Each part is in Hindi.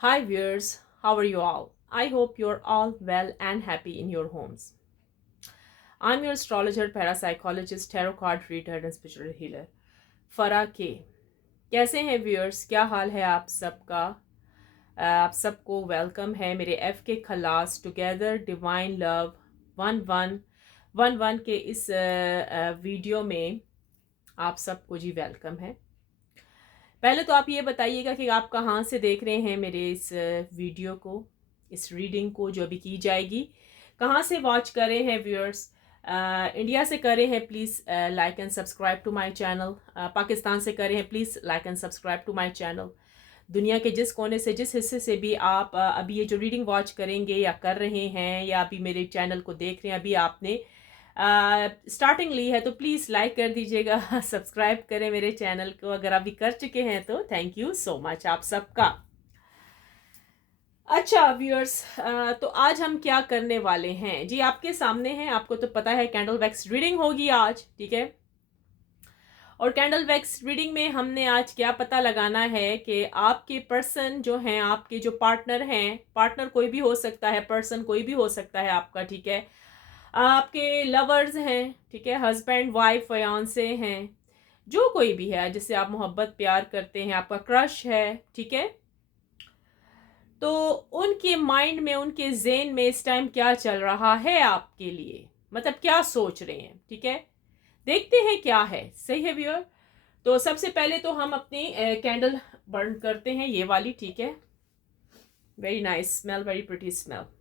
Hi viewers, how are you all? I hope you're all well and happy in your homes. I'm your astrologer, parapsychologist, tarot card reader and spiritual healer, फरा के। कैसे हैं व्यूअर्स? क्या हाल है आप सबका? आप सबको वेलकम है मेरे एफ के खलास together divine love one one one one के इस वीडियो में आप सबको जी वेलकम है। पहले तो आप ये बताइएगा कि आप कहाँ से देख रहे हैं मेरे इस वीडियो को, इस रीडिंग को जो अभी की जाएगी। कहाँ से वॉच कर रहे हैं व्यूअर्स? इंडिया से कर रहे हैं please like and subscribe to my channel. Pakistan से कर रहे हैं please like and subscribe to my channel. दुनिया के जिस कोने से, जिस हिस्से से भी आप अभी ये जो रीडिंग वॉच करेंगे या कर रहे हैं या अभी मेरे चैनल को देख रहे हैं, अभी आपने स्टार्टिंग ली है तो प्लीज़ लाइक कर दीजिएगा, सब्सक्राइब करें मेरे चैनल को। अगर अभी कर चुके हैं तो थैंक यू सो मच आप सबका। अच्छा व्यूअर्स, तो आज हम क्या करने वाले हैं जी? आपके सामने हैं, आपको तो पता है कैंडल वैक्स रीडिंग होगी आज, ठीक है। और कैंडल वैक्स रीडिंग में हमने आज क्या पता लगाना है कि आपके पर्सन जो हैं, आपके जो पार्टनर हैं, पार्टनर कोई भी हो सकता है, पर्सन कोई भी हो सकता है आपका, ठीक है। आपके लवर्स हैं, ठीक है, हस्बैंड वाइफ फयांसे हैं, जो कोई भी है जिससे आप मोहब्बत प्यार करते हैं, आपका क्रश है, ठीक है। तो उनके माइंड में, उनके जेन में इस टाइम क्या चल रहा है आपके लिए, मतलब क्या सोच रहे हैं, ठीक है। देखते हैं क्या है, सही है व्यूअर। तो सबसे पहले तो हम अपनी कैंडल बर्न करते हैं, ये वाली, ठीक है। Very nice smell, very pretty smell.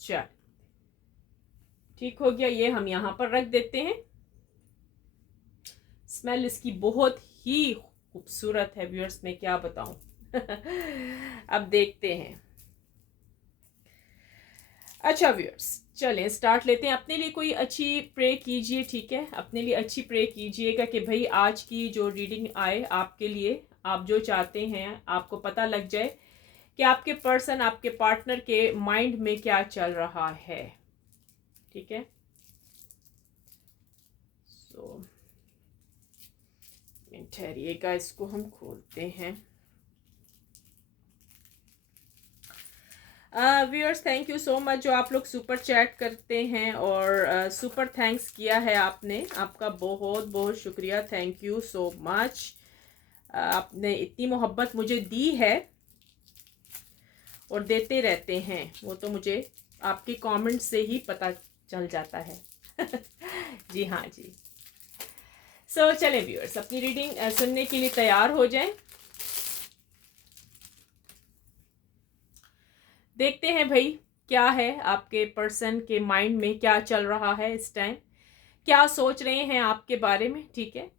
चल ठीक हो गया, ये हम यहां पर रख देते हैं। स्मेल इसकी बहुत ही खूबसूरत है व्यूअर्स, मैं क्या बताऊं। अब देखते हैं। अच्छा व्यूअर्स, चलें स्टार्ट लेते हैं। अपने लिए कोई अच्छी प्रे कीजिए, ठीक है। अपने लिए अच्छी प्रे कीजिएगा कि भाई आज की जो रीडिंग आए आपके लिए, आप जो चाहते हैं आपको पता लग जाए कि आपके पर्सन, आपके पार्टनर के माइंड में क्या चल रहा है, ठीक है। सो ठहरिएगा, इसको हम खोलते हैं। Viewers thank you so much जो आप लोग सुपर चैट करते हैं और सुपर थैंक्स किया है आपने, आपका बहुत बहुत शुक्रिया, थैंक यू सो मच। आपने इतनी मोहब्बत मुझे दी है और देते रहते हैं, वो तो मुझे आपके कमेंट से ही पता चल जाता है। जी हाँ जी। सो चले व्यूअर्स, अपनी रीडिंग सुनने के लिए तैयार हो जाएं। देखते हैं भाई क्या है आपके पर्सन के माइंड में, क्या चल रहा है इस टाइम, क्या सोच रहे हैं आपके बारे में, ठीक है।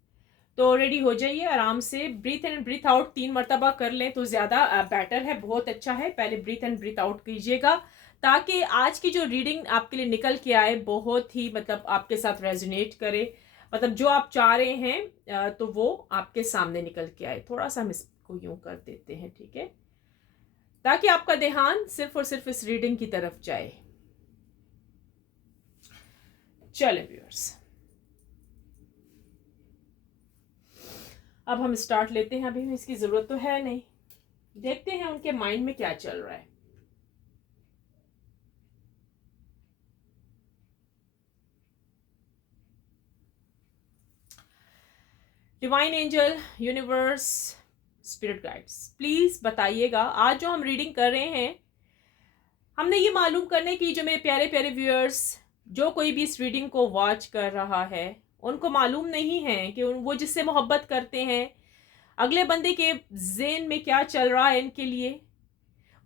तो रेडी हो जाइए आराम से। ब्रीथ एंड ब्रीथ आउट 3 मरतबा कर लें तो ज़्यादा बेटर है, बहुत अच्छा है। पहले ब्रीथ एंड ब्रीथ आउट कीजिएगा ताकि आज की जो रीडिंग आपके लिए निकल के आए बहुत ही मतलब आपके साथ रेजोनेट करे, मतलब जो आप चाह रहे हैं तो वो आपके सामने निकल के आए। थोड़ा सा हम इसको यूं कर देते हैं, ठीक है, ताकि आपका ध्यान सिर्फ और सिर्फ इस रीडिंग की तरफ जाए। चले व्यूअर्स, अब हम स्टार्ट लेते हैं। अभी इसकी जरूरत तो है नहीं, देखते हैं उनके माइंड में क्या चल रहा है। Divine angel, universe, spirit guides, please बताइएगा आज जो हम रीडिंग कर रहे हैं, हमने ये मालूम करने की, जो मेरे प्यारे प्यारे व्यूअर्स, जो कोई भी इस रीडिंग को वॉच कर रहा है उनको मालूम नहीं है कि वो जिससे मोहब्बत करते हैं, अगले बंदे के जेन में क्या चल रहा है इनके लिए,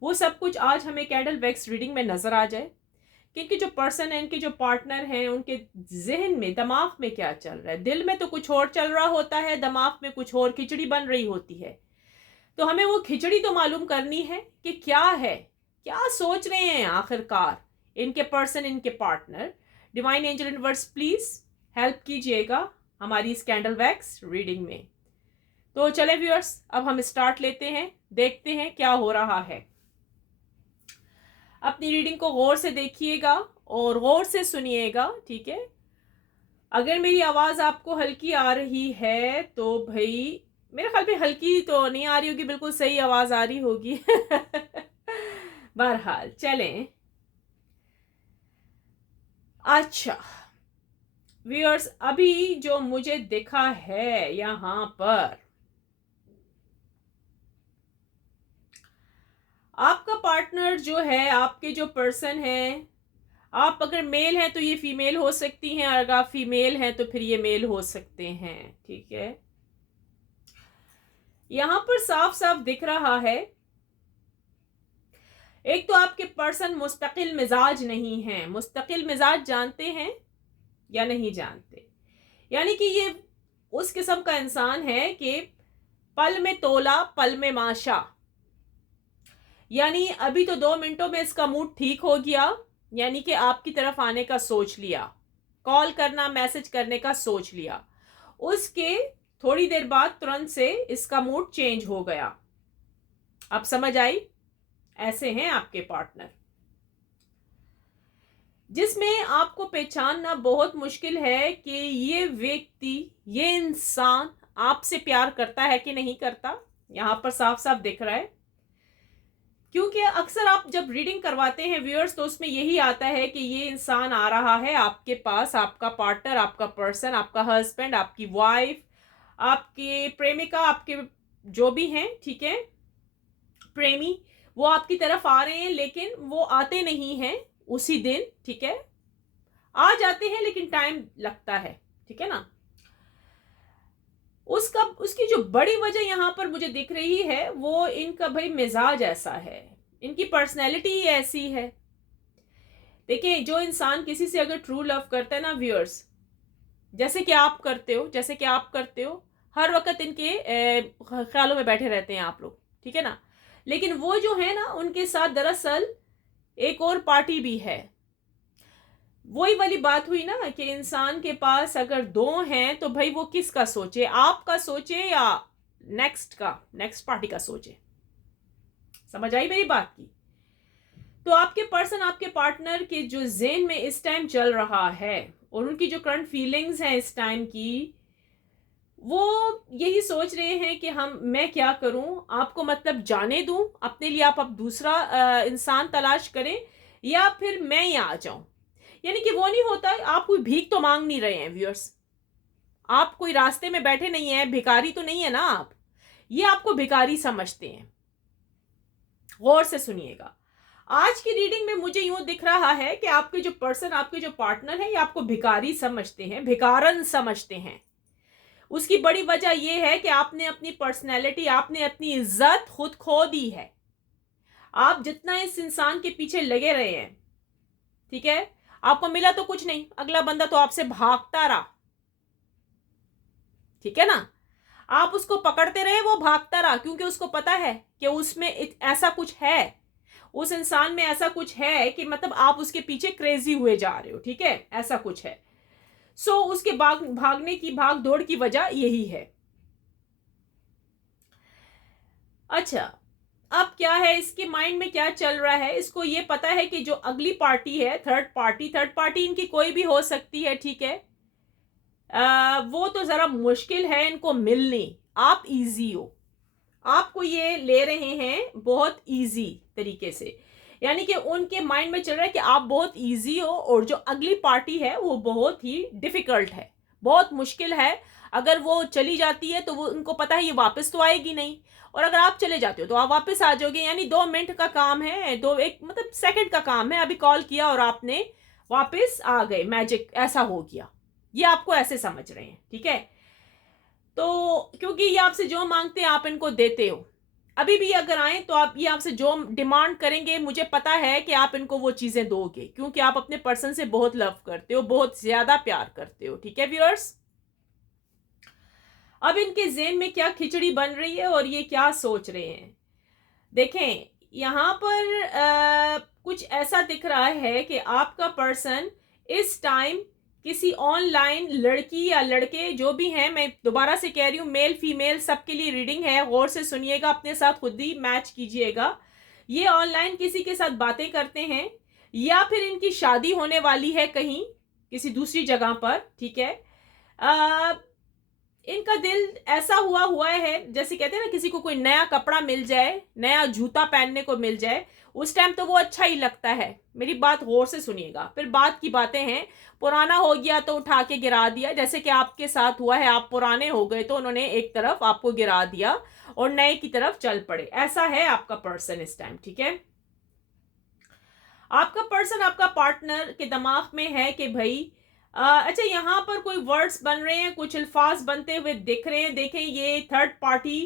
वो सब कुछ आज हमें कैंडल वैक्स रीडिंग में नजर आ जाए कि इनके जो पर्सन है, इनके जो पार्टनर हैं, उनके जहन में, दिमाग में क्या चल रहा है। दिल में तो कुछ और चल रहा होता है, दिमाग में कुछ और खिचड़ी बन रही होती है। तो हमें वो खिचड़ी तो मालूम करनी है कि क्या है, क्या सोच रहे हैं आखिरकार इनके पर्सन, इनके partner. Divine angel universe please help कीजिएगा हमारी इस कैंडल वैक्स रीडिंग में। तो चले व्यूअर्स, अब हम स्टार्ट लेते हैं, देखते हैं क्या हो रहा है। अपनी रीडिंग को गौर से देखिएगा और गौर से सुनिएगा, ठीक है। अगर मेरी आवाज़ आपको हल्की आ रही है तो भाई मेरे ख्याल में हल्की तो नहीं आ रही होगी, बिल्कुल सही आवाज़ आ रही होगी। बहरहाल चलें। अच्छा व्यूअर्स, अभी जो मुझे दिखा है यहाँ पर, आपका पार्टनर जो है, आपके जो पर्सन है, आप अगर मेल हैं तो ये फीमेल हो सकती हैं, अगर आप फीमेल हैं तो फिर ये मेल हो सकते हैं, ठीक है। यहां पर साफ साफ दिख रहा है, एक तो आपके पर्सन मुस्तकिल मिजाज नहीं है। मुस्तकिल मिजाज जानते हैं या नहीं जानते? यानी कि ये उस किस्म का इंसान है कि पल में तोला पल में माशा। यानी अभी तो 2 मिनटों में इसका मूड ठीक हो गया, यानी कि आपकी तरफ आने का सोच लिया, कॉल करना मैसेज करने का सोच लिया, उसके थोड़ी देर बाद तुरंत से इसका मूड चेंज हो गया। अब समझ आई? ऐसे हैं आपके पार्टनर, जिसमें आपको पहचानना बहुत मुश्किल है कि ये व्यक्ति, ये इंसान आपसे प्यार करता है कि नहीं करता। यहां पर साफ साफ दिख रहा है, क्योंकि अक्सर आप जब रीडिंग करवाते हैं व्यूअर्स तो उसमें यही आता है कि ये इंसान आ रहा है आपके पास, आपका पार्टनर, आपका पर्सन, आपका हस्बैंड, आपकी वाइफ, आपके प्रेमिका, आपके जो भी हैं, ठीक है, प्रेमी, वो आपकी तरफ आ रहे हैं, लेकिन वो आते नहीं हैं उसी दिन, ठीक है, आ जाते हैं लेकिन टाइम लगता है, ठीक है ना। उसकी जो बड़ी वजह यहां पर मुझे दिख रही है, वो इनका भाई मिजाज ऐसा है, इनकी पर्सनैलिटी ही ऐसी है। देखिए, जो इंसान किसी से अगर ट्रू लव करता है ना व्यूअर्स, जैसे कि आप करते हो, जैसे कि आप करते हो, हर वक्त इनके ख्यालों में बैठे रहते हैं आप लोग, ठीक है ना। लेकिन वो जो है ना, उनके साथ दरअसल एक और पार्टी भी है। वही वाली बात हुई ना कि इंसान के पास अगर दो हैं तो भाई वो किसका सोचे, आपका सोचे या नेक्स्ट पार्टी का सोचे। समझ आई मेरी बात की? तो आपके पर्सन, आपके पार्टनर के जो ज़हन में इस टाइम चल रहा है और उनकी जो करंट फीलिंग्स हैं इस टाइम की, वो यही सोच रहे हैं कि मैं क्या करूं, आपको मतलब जाने दूं, अपने लिए आप अब दूसरा इंसान तलाश करें, या फिर मैं ही आ जाऊं। यानी कि वो नहीं होता, आप कोई भीख तो मांग नहीं रहे हैं व्यूअर्स, आप कोई रास्ते में बैठे नहीं है, भिखारी तो नहीं है ना आप, ये आपको भिखारी समझते हैं। गौर से सुनिएगा, आज की रीडिंग में मुझे यूं दिख रहा है कि आपके जो पर्सन, आपके जो पार्टनर है, ये आपको भिखारी समझते हैं, भिकारन समझते हैं। उसकी बड़ी वजह यह है कि आपने अपनी पर्सनैलिटी, आपने अपनी इज्जत खुद खो दी है। आप जितना इस इंसान के पीछे लगे रहे हैं, ठीक है, आपको मिला तो कुछ नहीं, अगला बंदा तो आपसे भागता रहा, ठीक है ना। आप उसको पकड़ते रहे, वो भागता रहा, क्योंकि उसको पता है कि उसमें ऐसा कुछ है, उस इंसान में ऐसा कुछ है कि मतलब आप उसके पीछे क्रेजी हुए जा रहे हो, ठीक है, ऐसा कुछ है। उसके भागने की, भाग दौड़ की वजह यही है। अच्छा, अब क्या है, इसके माइंड में क्या चल रहा है, इसको ये पता है कि जो अगली पार्टी है, थर्ड पार्टी इनकी कोई भी हो सकती है, ठीक है, वो तो जरा मुश्किल है इनको मिलनी। आप इजी हो, आपको ये ले रहे हैं बहुत इजी तरीके से, यानी कि उनके माइंड में चल रहा है कि आप बहुत इजी हो और जो अगली पार्टी है वो बहुत ही डिफिकल्ट है, बहुत मुश्किल है। अगर वो चली जाती है तो वो, उनको पता है ये वापस तो आएगी नहीं, और अगर आप चले जाते हो तो आप वापस आ जाओगे, यानी 2 मिनट का काम है, एक मतलब सेकंड का काम है, अभी कॉल किया और आपने वापस आ गए, मैजिक ऐसा हो गया। ये आपको ऐसे समझ रहे हैं, ठीक है। तो क्योंकि ये आपसे जो मांगते हैं आप इनको देते हो, अभी भी अगर आए तो आप, ये आपसे जो डिमांड करेंगे, मुझे पता है कि आप इनको वो चीजें दोगे, क्योंकि आप अपने पर्सन से बहुत लव करते हो, बहुत ज्यादा प्यार करते हो, ठीक है व्यूअर्स। अब इनके ज़हन में क्या खिचड़ी बन रही है और ये क्या सोच रहे हैं, देखें। यहां पर कुछ ऐसा दिख रहा है कि आपका पर्सन इस टाइम किसी ऑनलाइन लड़की या लड़के जो भी हैं, मैं दोबारा से कह रही हूँ, मेल फीमेल सबके लिए रीडिंग है, गौर से सुनिएगा, अपने साथ खुद ही मैच कीजिएगा। ये ऑनलाइन किसी के साथ बातें करते हैं, या फिर इनकी शादी होने वाली है कहीं किसी दूसरी जगह पर, ठीक है, इनका दिल ऐसा हुआ है, जैसे कहते हैं ना किसी को कोई नया कपड़ा मिल जाए, नया जूता पहनने को मिल जाए, उस टाइम तो वो अच्छा ही लगता है। मेरी बात गौर से सुनिएगा, फिर बात की बातें हैं, पुराना हो गया तो उठा के गिरा दिया, जैसे कि आपके साथ हुआ है, आप पुराने हो गए तो उन्होंने एक तरफ आपको गिरा दिया और नए की तरफ चल पड़े। ऐसा है आपका पर्सन इस टाइम, ठीक है। आपका पर्सन आपका पार्टनर के दिमाग में है कि भाई अच्छा यहाँ पर कोई वर्ड्स बन रहे हैं, कुछ अल्फाज बनते हुए दिख रहे हैं। देखें, ये थर्ड पार्टी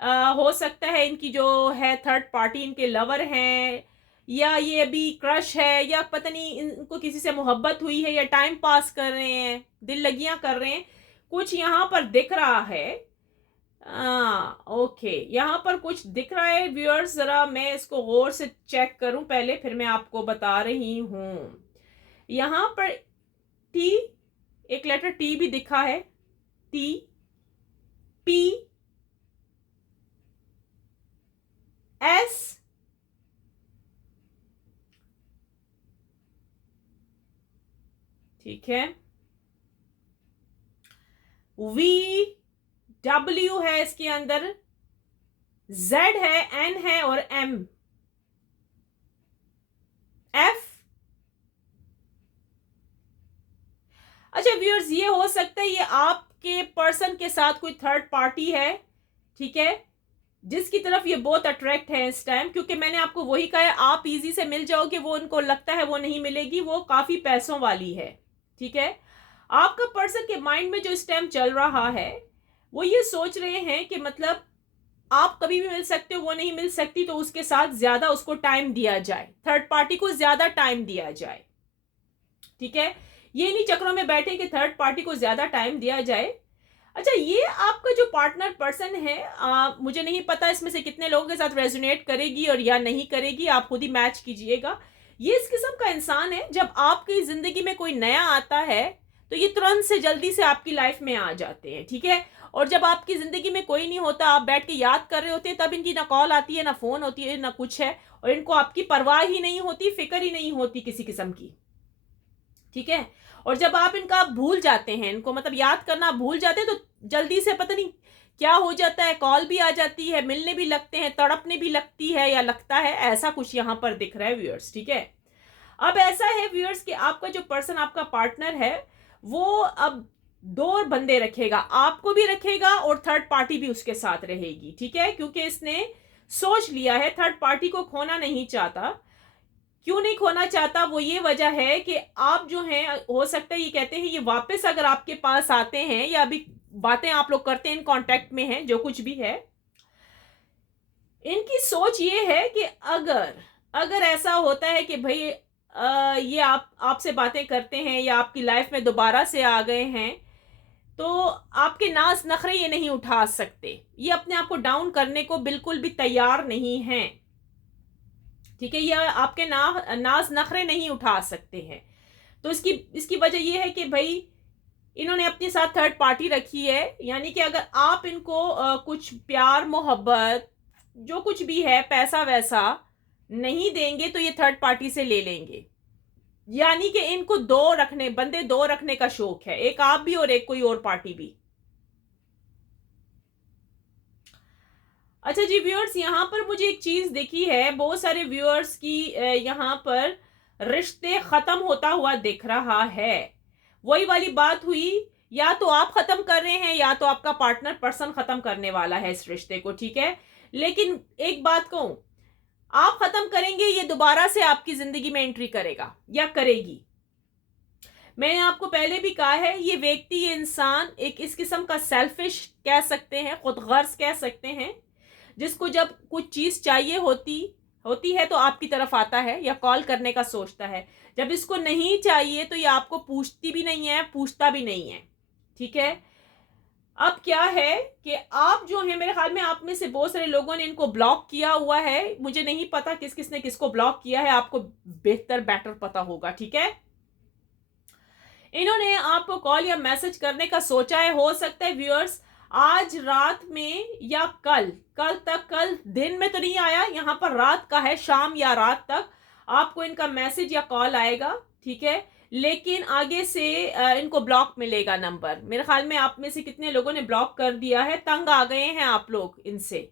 हो सकता है, इनकी जो है थर्ड पार्टी इनके लवर हैं, या ये अभी क्रश है, या पता नहीं इनको किसी से मोहब्बत हुई है, या टाइम पास कर रहे हैं, दिल लगियां कर रहे हैं, कुछ यहाँ पर दिख रहा है। ओके, यहाँ पर कुछ दिख रहा है व्यूअर्स, जरा मैं इसको गौर से चेक करूं पहले, फिर मैं आपको बता रही हूं। यहाँ पर टी, एक लेटर टी भी दिखा है, टी, पी, एस, ठीक है, वी, डब्ल्यू है इसके अंदर, जेड है, एन है और एम, एफ। अच्छा व्यूअर्स, ये हो सकता है ये आपके पर्सन के साथ कोई थर्ड पार्टी है, ठीक है, जिसकी तरफ ये बहुत अट्रैक्ट है इस टाइम, क्योंकि मैंने आपको वही कहा है, आप इजी से मिल जाओगे, वो उनको लगता है वो नहीं मिलेगी, वो काफी पैसों वाली है, ठीक है। आपका पर्सन के माइंड में जो इस टाइम चल रहा है, वो ये सोच रहे हैं कि मतलब आप कभी भी मिल सकते हो, वो नहीं मिल सकती, तो उसके साथ ज्यादा उसको टाइम दिया जाए, थर्ड पार्टी को ज्यादा टाइम दिया जाए, ठीक है। ये नहीं चक्रों में बैठे कि थर्ड पार्टी को ज्यादा टाइम दिया जाए। अच्छा, ये आपका जो पार्टनर पर्सन है, मुझे नहीं पता इसमें से कितने लोगों के साथ रेजोनेट करेगी और या नहीं करेगी, आप खुद ही मैच कीजिएगा। ये इस किस्म का इंसान है, जब आपकी जिंदगी में कोई नया आता है तो ये तुरंत से जल्दी से आपकी लाइफ में आ जाते हैं, ठीक है। और जब आपकी जिंदगी में कोई नहीं होता, आप बैठ के याद कर रहे होते हैं, तब इनकी ना कॉल आती है, ना फोन होती है, ना कुछ है, और इनको आपकी परवाह ही नहीं होती, फिक्र ही नहीं होती किसी किस्म की, ठीक है। और जब आप इनका भूल जाते हैं, इनको मतलब याद करना भूल जाते हैं, तो जल्दी से पता नहीं क्या हो जाता है, कॉल भी आ जाती है, मिलने भी लगते हैं, तड़पने भी लगती है, या लगता है, ऐसा कुछ यहां पर दिख रहा है व्यूअर्स, ठीक है। अब ऐसा है व्यूअर्स कि आपका जो पर्सन आपका पार्टनर है, वो अब दो बंदे रखेगा, आपको भी रखेगा और थर्ड पार्टी भी उसके साथ रहेगी, ठीक है, क्योंकि इसने सोच लिया है थर्ड पार्टी को खोना नहीं चाहता। क्यों नहीं खोना चाहता, वो ये वजह है कि आप जो हैं, हो सकता है ये कहते हैं ये वापस अगर आपके पास आते हैं, या अभी बातें आप लोग करते हैं, इन कांटेक्ट में हैं, जो कुछ भी है, इनकी सोच ये है कि अगर अगर ऐसा होता है कि भाई ये आपसे बातें करते हैं, या आपकी लाइफ में दोबारा से आ गए हैं, तो आपके नाज नखरे ये नहीं उठा सकते, ये अपने आप को डाउन करने को बिल्कुल भी तैयार नहीं हैं, ठीक है, ये आपके नाज नखरे नहीं उठा सकते हैं। तो इसकी इसकी वजह ये है कि भाई इन्होंने अपने साथ थर्ड पार्टी रखी है, यानी कि अगर आप इनको कुछ प्यार मोहब्बत जो कुछ भी है, पैसा वैसा नहीं देंगे, तो ये थर्ड पार्टी से ले लेंगे। यानी कि इनको बंदे दो रखने का शौक है, एक आप भी और एक कोई और पार्टी भी। अच्छा जी व्यूअर्स, यहाँ पर मुझे एक चीज देखी है, बहुत सारे व्यूअर्स की यहाँ पर रिश्ते खत्म होता हुआ दिख रहा है। वही वाली बात हुई, या तो आप खत्म कर रहे हैं, या तो आपका पार्टनर पर्सन खत्म करने वाला है इस रिश्ते को, ठीक है। लेकिन एक बात कहूं, आप खत्म करेंगे, ये दोबारा से आपकी जिंदगी में एंट्री करेगा या करेगी। मैंने आपको पहले भी कहा है, ये व्यक्ति, ये इंसान एक इस किस्म का सेल्फिश कह सकते हैं, खुदगर्ज कह सकते हैं, जिसको जब कुछ चीज चाहिए होती होती है तो आपकी तरफ आता है, या कॉल करने का सोचता है। जब इसको नहीं चाहिए तो ये आपको पूछती भी नहीं है, पूछता भी नहीं है, ठीक है। अब क्या है कि आप जो है, मेरे ख्याल में आप में से बहुत सारे लोगों ने इनको ब्लॉक किया हुआ है, मुझे नहीं पता किस किसने किसको ब्लॉक किया है, आपको बेटर पता होगा, ठीक है। इन्होंने आपको कॉल या मैसेज करने का सोचा है, हो सकता है व्यूअर्स आज रात में, या कल दिन में तो नहीं आया, यहां पर रात का है, शाम या रात तक आपको इनका मैसेज या कॉल आएगा, ठीक है। लेकिन आगे से इनको ब्लॉक मिलेगा नंबर। मेरे ख्याल में आप में से कितने लोगों ने ब्लॉक कर दिया है, तंग आ गए हैं आप लोग इनसे।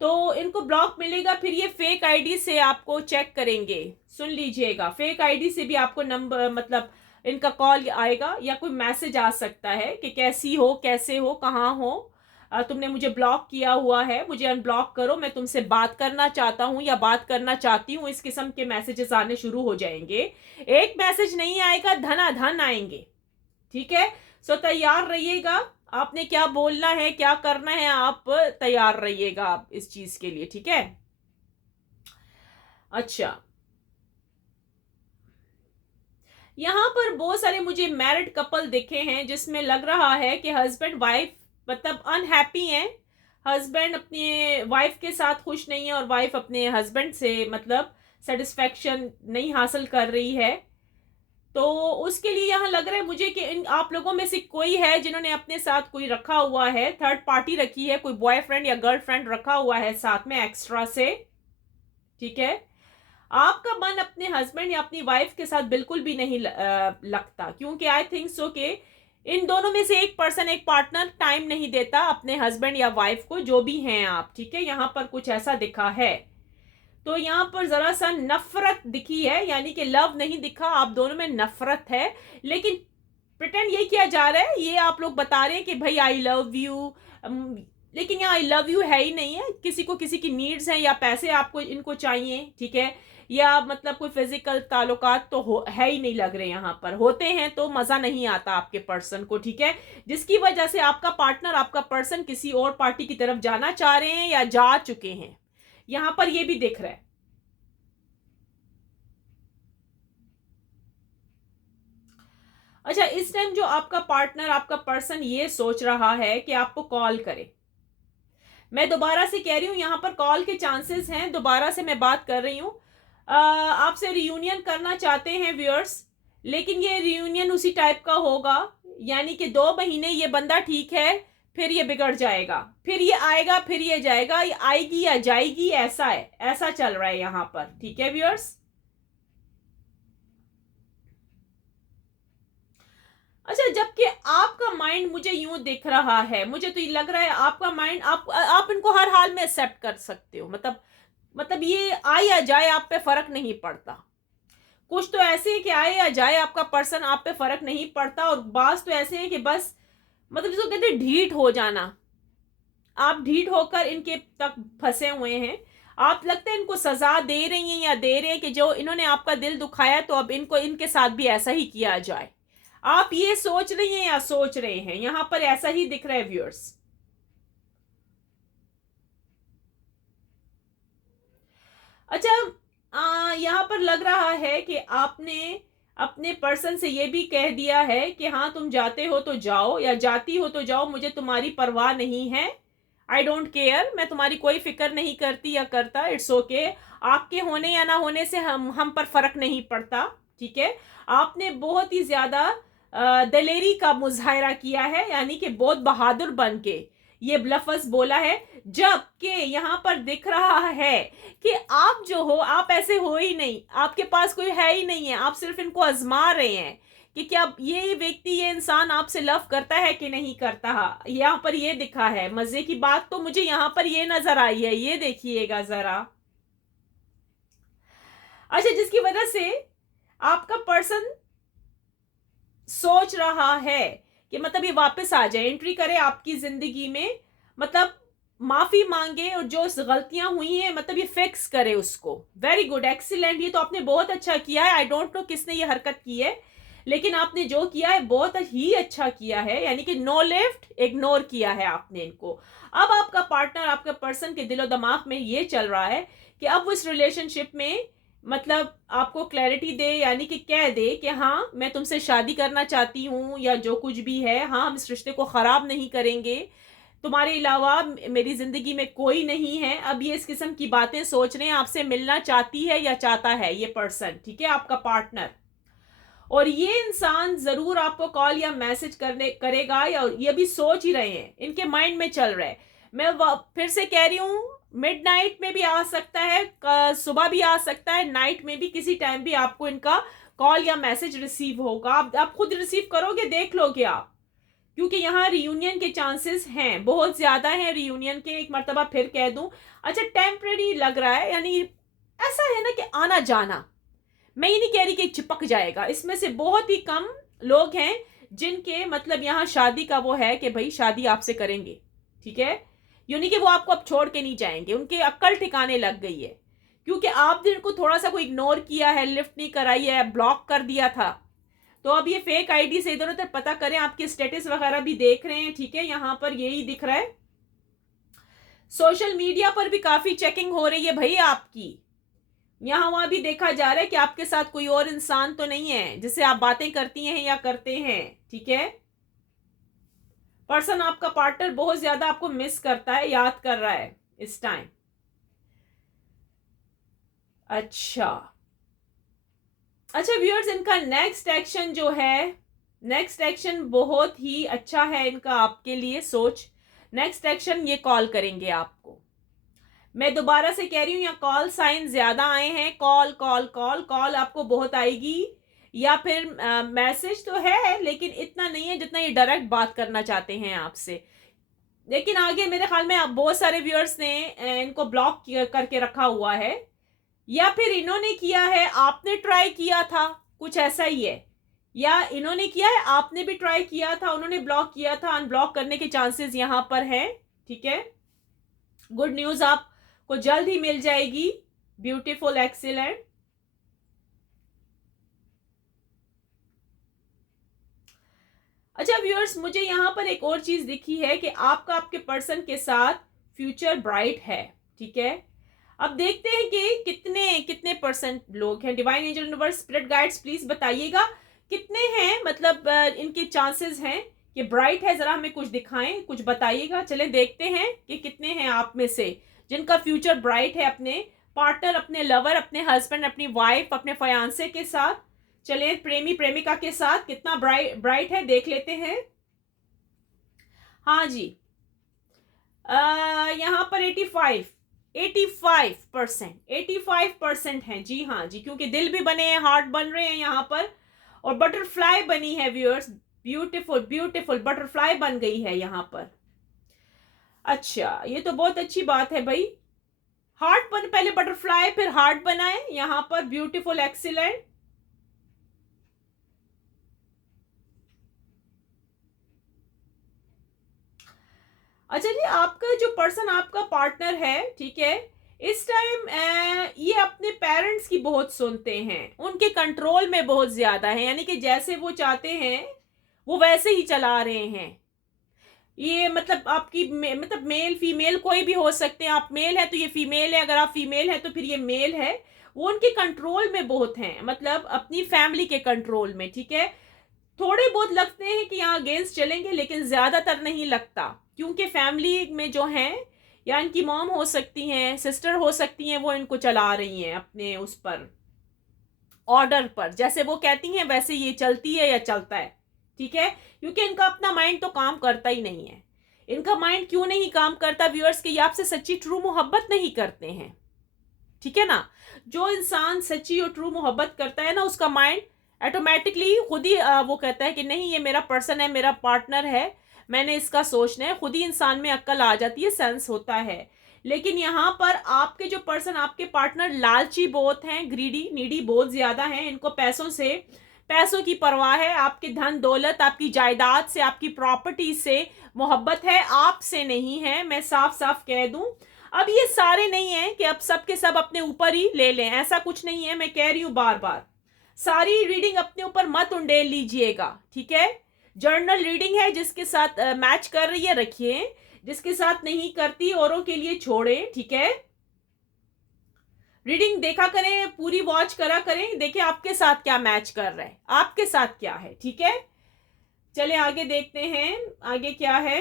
तो इनको ब्लॉक मिलेगा, फिर ये फेक आईडी से आपको चेक करेंगे। सुन लीजिएगा, फेक आईडी से भी आपको नंबर मतलब इनका कॉल आएगा या कोई मैसेज आ सकता है कि कैसी हो, कैसे हो, कहाँ हो, तुमने मुझे ब्लॉक किया हुआ है, मुझे अनब्लॉक करो, मैं तुमसे बात करना चाहता हूँ या बात करना चाहती हूँ। इस किस्म के मैसेजेस आने शुरू हो जाएंगे। एक मैसेज नहीं आएगा, धनाधन आएंगे। ठीक है, सो तैयार रहिएगा। आपने क्या बोलना है, क्या करना है, आप तैयार रहिएगा आप इस चीज के लिए। ठीक है, अच्छा, यहाँ पर बहुत सारे मुझे मैरिड कपल दिखे हैं जिसमें लग रहा है कि हस्बैंड वाइफ मतलब अनहैप्पी हैं। हस्बैंड अपने वाइफ के साथ खुश नहीं है और वाइफ अपने हस्बैंड से मतलब सेटिस्फेक्शन नहीं हासिल कर रही है। तो उसके लिए यहाँ लग रहा है मुझे कि इन आप लोगों में से कोई है जिन्होंने अपने साथ कोई रखा हुआ है, थर्ड पार्टी रखी है, कोई बॉयफ्रेंड या गर्लफ्रेंड रखा हुआ है साथ में एक्स्ट्रा से। ठीक है, आपका मन अपने हस्बैंड या अपनी वाइफ के साथ बिल्कुल भी नहीं लगता, क्योंकि आई थिंक सो कि इन दोनों में से एक पर्सन, एक पार्टनर टाइम नहीं देता अपने हस्बैंड या वाइफ को, जो भी हैं आप। ठीक है, यहाँ पर कुछ ऐसा दिखा है। तो यहाँ पर जरा सा नफरत दिखी है, यानी कि लव नहीं दिखा, आप दोनों में नफरत है। लेकिन प्रिटेंड ये किया जा रहा है, ये आप लोग बता रहे हैं कि भाई आई लव यू, लेकिन यहाँ आई लव यू है ही नहीं है। किसी को किसी की नीड्स हैं या पैसे आपको इनको चाहिए, ठीक है, या मतलब कोई फिजिकल ताल्लुकात तो है ही नहीं लग रहे यहाँ पर। होते हैं तो मजा नहीं आता आपके पर्सन को। ठीक है, जिसकी वजह से आपका पार्टनर, आपका पर्सन किसी और पार्टी की तरफ जाना चाह रहे हैं या जा चुके हैं, यहां पर ये भी दिख रहा है। अच्छा, इस टाइम जो आपका पार्टनर, आपका पर्सन ये सोच रहा है कि आपको कॉल करे। मैं दोबारा से कह रही हूं, यहां पर कॉल के चांसेस हैं। दोबारा से मैं बात कर रही हूं, आपसे रियूनियन करना चाहते हैं व्यूअर्स, लेकिन ये रियूनियन उसी टाइप का होगा, यानी कि 2 महीने ये बंदा ठीक है, फिर ये बिगड़ जाएगा, फिर ये आएगा, फिर ये जाएगा, ये आएगी या जाएगी, ऐसा है, ऐसा चल रहा है यहां पर। ठीक है व्यूअर्स, अच्छा, जबकि आपका माइंड मुझे यूं दिख रहा है, मुझे तो ये लग रहा है आपका माइंड, आप इनको हर हाल में एक्सेप्ट कर सकते हो। मतलब ये आए या जाए आप पे फर्क नहीं पड़ता। कुछ तो ऐसे है कि आए या जाए आपका पर्सन, आप पे फर्क नहीं पड़ता, और बात तो ऐसे है कि बस मतलब जिसको कहते हैं ढीठ हो जाना, आप ढीठ होकर इनके तक फंसे हुए हैं। आप लगता है इनको सजा दे रही हैं या दे रहे हैं कि जो इन्होंने आपका दिल दुखाया तो अब इनको इनके साथ भी ऐसा ही किया जाए। आप ये सोच रही हैं या सोच रहे हैं, यहां पर ऐसा ही दिख रहा है व्यूअर्स। अच्छा, यहां पर लग रहा है कि आपने अपने पर्सन से ये भी कह दिया है कि हाँ, तुम जाते हो तो जाओ या जाती हो तो जाओ, मुझे तुम्हारी परवाह नहीं है, आई डोंट केयर, मैं तुम्हारी कोई फिक्र नहीं करती या करता, इट्स ओके, आपके होने या ना होने से हम पर फर्क नहीं पड़ता। ठीक है, आपने बहुत ही ज्यादा दलेरी का मुजाहरा किया है, यानी कि बहुत बहादुर बन के ये लफ्ज बोला है, जबकि यहाँ पर दिख रहा है कि आप जो हो, आप ऐसे हो ही नहीं, आपके पास कोई है ही नहीं है, आप सिर्फ इनको आजमा रहे हैं कि क्या ये व्यक्ति, ये इंसान आपसे लव करता है कि नहीं करता। यहाँ पर ये दिखा है। मजे की बात तो मुझे यहाँ पर ये नजर आई है, ये देखिएगा जरा। अच्छा, जिसकी वजह से आपका पर्सन सोच रहा है कि मतलब ये वापस आ जाए, एंट्री करे आपकी जिंदगी में, मतलब माफी मांगे और जो गलतियां हुई हैं मतलब ये फिक्स करे उसको। वेरी गुड, एक्सीलेंट, ये तो आपने बहुत अच्छा किया है। आई डोंट नो किसने ये हरकत की है, लेकिन आपने जो किया है बहुत ही अच्छा किया है, यानी कि नो लेफ्ट, इग्नोर किया है आपने इनको। अब आपका पार्टनर, आपका पर्सन के दिलो दिमाग में ये चल रहा है कि अब वो इस रिलेशनशिप में मतलब आपको क्लैरिटी दे, यानी कि कह दे कि हाँ, मैं तुमसे शादी करना चाहती हूँ या जो कुछ भी है, हाँ, हम इस रिश्ते को खराब नहीं करेंगे, तुम्हारे अलावा मेरी जिंदगी में कोई नहीं है। अब ये इस किस्म की बातें सोच रहे हैं, आपसे मिलना चाहती है या चाहता है ये पर्सन, ठीक है, आपका पार्टनर। और ये इंसान जरूर आपको कॉल या मैसेज करने करेगा, या ये भी सोच ही रहे हैं, इनके माइंड में चल रहा है। मैं फिर से कह रही हूँ, मिडनाइट में भी आ सकता है, सुबह भी आ सकता है, नाइट में भी, किसी टाइम भी आपको इनका कॉल या मैसेज रिसीव होगा, आप खुद रिसीव करोगे, देख लोगे आप, क्योंकि यहाँ रियूनियन के चांसेस हैं, बहुत ज्यादा हैं रियूनियन के। एक मर्तबा फिर कह दूं, अच्छा टेम्परेरी लग रहा है, यानी ऐसा है ना कि आना जाना, मैं ये नहीं कह रही कि चिपक जाएगा। इसमें से बहुत ही कम लोग हैं जिनके मतलब यहाँ शादी का वो है कि भाई शादी आपसे करेंगे, ठीक है, यूं नहीं कि वो आपको अब छोड़ के नहीं जाएंगे, उनके अक्ल ठिकाने लग गई है, क्योंकि आपने उनको थोड़ा सा कोई इग्नोर किया है, लिफ्ट नहीं कराई है, ब्लॉक कर दिया था। तो अब ये फेक आईडी से इधर उधर पता करें, आपके स्टेटस वगैरह भी देख रहे हैं, ठीक है, यहाँ पर यही दिख रहा है। सोशल मीडिया पर भी काफी चेकिंग हो रही है भाई आपकी, यहाँ वहां भी देखा जा रहा है कि आपके साथ कोई और इंसान तो नहीं है जिससे आप बातें करती हैं या करते हैं, ठीक है। पर्सन, आपका पार्टनर बहुत ज्यादा आपको मिस करता है, याद कर रहा है इस टाइम। अच्छा अच्छा व्यूअर्स, इनका नेक्स्ट एक्शन जो है, नेक्स्ट एक्शन बहुत ही अच्छा है इनका आपके लिए सोच। नेक्स्ट एक्शन ये कॉल करेंगे आपको। मैं दोबारा से कह रही हूँ, यहाँ कॉल साइन ज्यादा आए हैं, कॉल कॉल कॉल कॉल आपको बहुत आएगी, या फिर मैसेज तो है लेकिन इतना नहीं है जितना ये डायरेक्ट बात करना चाहते हैं आपसे। लेकिन आगे मेरे ख्याल में अब बहुत सारे व्यूअर्स ने इनको ब्लॉक करके रखा हुआ है, या फिर इन्होंने किया है, आपने ट्राई किया था, कुछ ऐसा ही है, या इन्होंने किया है, आपने भी ट्राई किया था, उन्होंने ब्लॉक किया था, अनब्लॉक करने के चांसेस यहां पर हैं, ठीक है। गुड न्यूज आपको जल्द ही मिल जाएगी, ब्यूटीफुल, एक्सीलेंट। अच्छा व्यूअर्स, मुझे यहां पर एक और चीज दिखी है कि आपका आपके पर्सन के साथ फ्यूचर ब्राइट है, ठीक है। अब देखते हैं कि कितने कितने परसेंट लोग हैं। Divine angel universe spirit guides please बताइएगा कितने हैं, मतलब इनके चांसेस हैं कि ब्राइट है, जरा हमें कुछ दिखाएं, कुछ बताइएगा। चले देखते हैं कि कितने हैं आप में से जिनका फ्यूचर ब्राइट है अपने पार्टनर, अपने लवर, अपने हस्बैंड, अपनी वाइफ, अपने फयांसे के साथ। चले प्रेमी प्रेमिका के साथ कितना ब्राइट है देख लेते हैं। हाँ जी, यहाँ पर 85% है जी, हाँ जी, क्योंकि दिल भी बने हैं, हार्ट बन रहे हैं यहाँ पर, और बटरफ्लाई बनी है व्यूअर्स, ब्यूटीफुल ब्यूटीफुल बटरफ्लाई बन गई है यहाँ पर। अच्छा, ये तो बहुत अच्छी बात है भाई, हार्ट बन, पहले बटरफ्लाई फिर हार्ट बनाए यहाँ पर, ब्यूटीफुल, एक्सीलेंट। अच्छा जी, आपका जो पर्सन, आपका पार्टनर है, ठीक है, इस टाइम ये अपने पेरेंट्स की बहुत सुनते हैं, उनके कंट्रोल में बहुत ज्यादा है, यानी कि जैसे वो चाहते हैं वो वैसे ही चला रहे हैं। ये मतलब आपकी मतलब मेल फीमेल कोई भी हो सकते हैं, आप मेल है तो ये फीमेल है, अगर आप फीमेल है तो फिर ये मेल है। वो उनके कंट्रोल में बहुत हैं, मतलब अपनी फैमिली के कंट्रोल में, ठीक है। थोड़े बहुत लगते हैं कि यहाँ अगेंस्ट चलेंगे, लेकिन ज्यादातर नहीं लगता, क्योंकि फैमिली में जो है, या इनकी मॉम हो सकती हैं, सिस्टर हो सकती हैं, वो इनको चला रही हैं अपने उस पर, ऑर्डर पर, जैसे वो कहती हैं वैसे ये चलती है या चलता है, ठीक है। क्योंकि इनका अपना माइंड तो काम करता ही नहीं है। इनका माइंड क्यों नहीं काम करता व्यूअर्स, के ये आपसे सच्ची ट्रू मोहब्बत नहीं करते हैं, ठीक है ना। जो इंसान सच्ची और ट्रू मोहब्बत करता है ना, उसका माइंड ऑटोमेटिकली खुद ही वो कहता है कि नहीं, ये मेरा पर्सन है, मेरा पार्टनर है, मैंने इसका सोचना है, खुद ही इंसान में अक्ल आ जाती है, सेंस होता है। लेकिन यहाँ पर आपके जो पर्सन, आपके पार्टनर लालची बहुत हैं, ग्रीडी नीडी बहुत ज्यादा हैं, इनको पैसों से, पैसों की परवाह है, आपके धन दौलत, आपकी जायदाद से, आपकी प्रॉपर्टी से मोहब्बत है, आपसे नहीं है, मैं साफ साफ कह दूं। अब ये सारे नहीं है कि अब सब के सब अपने ऊपर ही ले लें, ऐसा कुछ नहीं है, मैं कह रही हूं बार बार, सारी रीडिंग अपने ऊपर मत उंडेल लीजिएगा, ठीक है। जर्नल रीडिंग है, जिसके साथ मैच कर रही है रखिए, जिसके साथ नहीं करती औरों के लिए छोड़े, ठीक है। रीडिंग देखा करें, पूरी वॉच करा करें, देखिए आपके साथ क्या मैच कर रहा है, आपके साथ क्या है, ठीक है। चले आगे देखते हैं, आगे क्या है।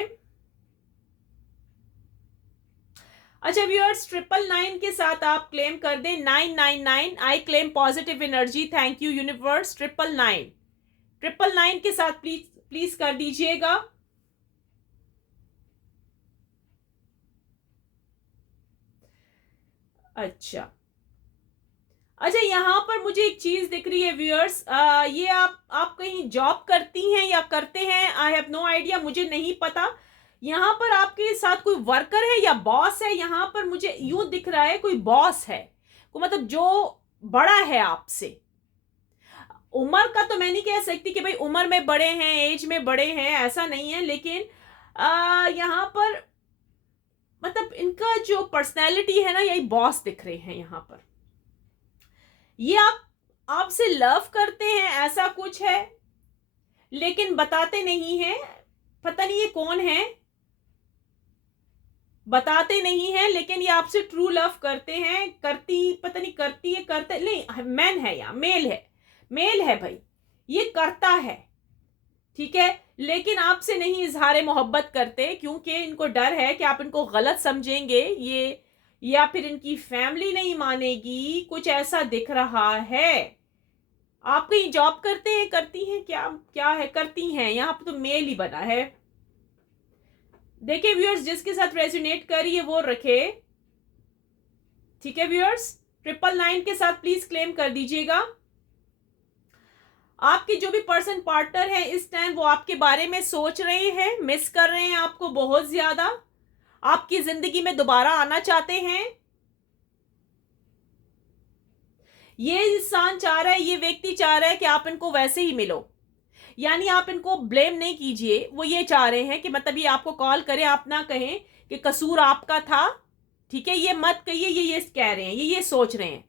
अच्छा व्यूअर्स, 999 के साथ आप क्लेम कर दें, 999, I claim positive energy, thank you universe. 999 के साथ प्लीज प्लीज कर दीजिएगा। अच्छा, अच्छा, यहाँ पर मुझे एक चीज दिख रही है व्यूअर्स, ये आप कहीं जॉब करती हैं या करते हैं, आई हैव नो आइडिया, मुझे नहीं पता। यहाँ पर आपके साथ कोई वर्कर है या बॉस है, यहाँ पर मुझे यूं दिख रहा है कोई बॉस है, को मतलब जो बड़ा है आपसे। उम्र का तो मैं नहीं कह सकती कि भाई उम्र में बड़े हैं, एज में बड़े हैं, ऐसा नहीं है, लेकिन यहाँ पर मतलब इनका जो पर्सनैलिटी है ना, यही बॉस दिख रहे हैं यहाँ पर। ये आपसे लव करते हैं ऐसा कुछ है, लेकिन बताते नहीं हैं। पता नहीं ये कौन है, बताते नहीं हैं, लेकिन ये आपसे ट्रू लव करते हैं, करती पता नहीं करती है, करते नहीं, मैन है या मेल है, मेल है भाई, ये करता है, ठीक है, लेकिन आपसे नहीं इजहार मोहब्बत करते, क्योंकि इनको डर है कि आप इनको गलत समझेंगे ये, या फिर इनकी फैमिली नहीं मानेगी, कुछ ऐसा दिख रहा है। आप कहीं जॉब करते हैं, करती हैं, क्या क्या है, करती हैं, यहाँ पर तो मेल ही बना है। देखिए व्यूअर्स, जिसके साथ रेजोनेट करिए वो रखे, ठीक है व्यूअर्स, 999 के साथ प्लीज क्लेम कर दीजिएगा। आपके जो भी पर्सन पार्टनर है इस टाइम, वो आपके बारे में सोच रहे हैं, मिस कर रहे हैं आपको बहुत ज्यादा, आपकी जिंदगी में दोबारा आना चाहते हैं। ये इंसान चाह रहा है, ये व्यक्ति चाह रहा है कि आप इनको वैसे ही मिलो, यानी आप इनको ब्लेम नहीं कीजिए। वो ये चाह रहे हैं कि मतलब ये आपको कॉल करें, आप ना कहें कि कसूर आपका था, ठीक है, ये मत कहिए, ये कह रहे हैं, ये सोच रहे हैं।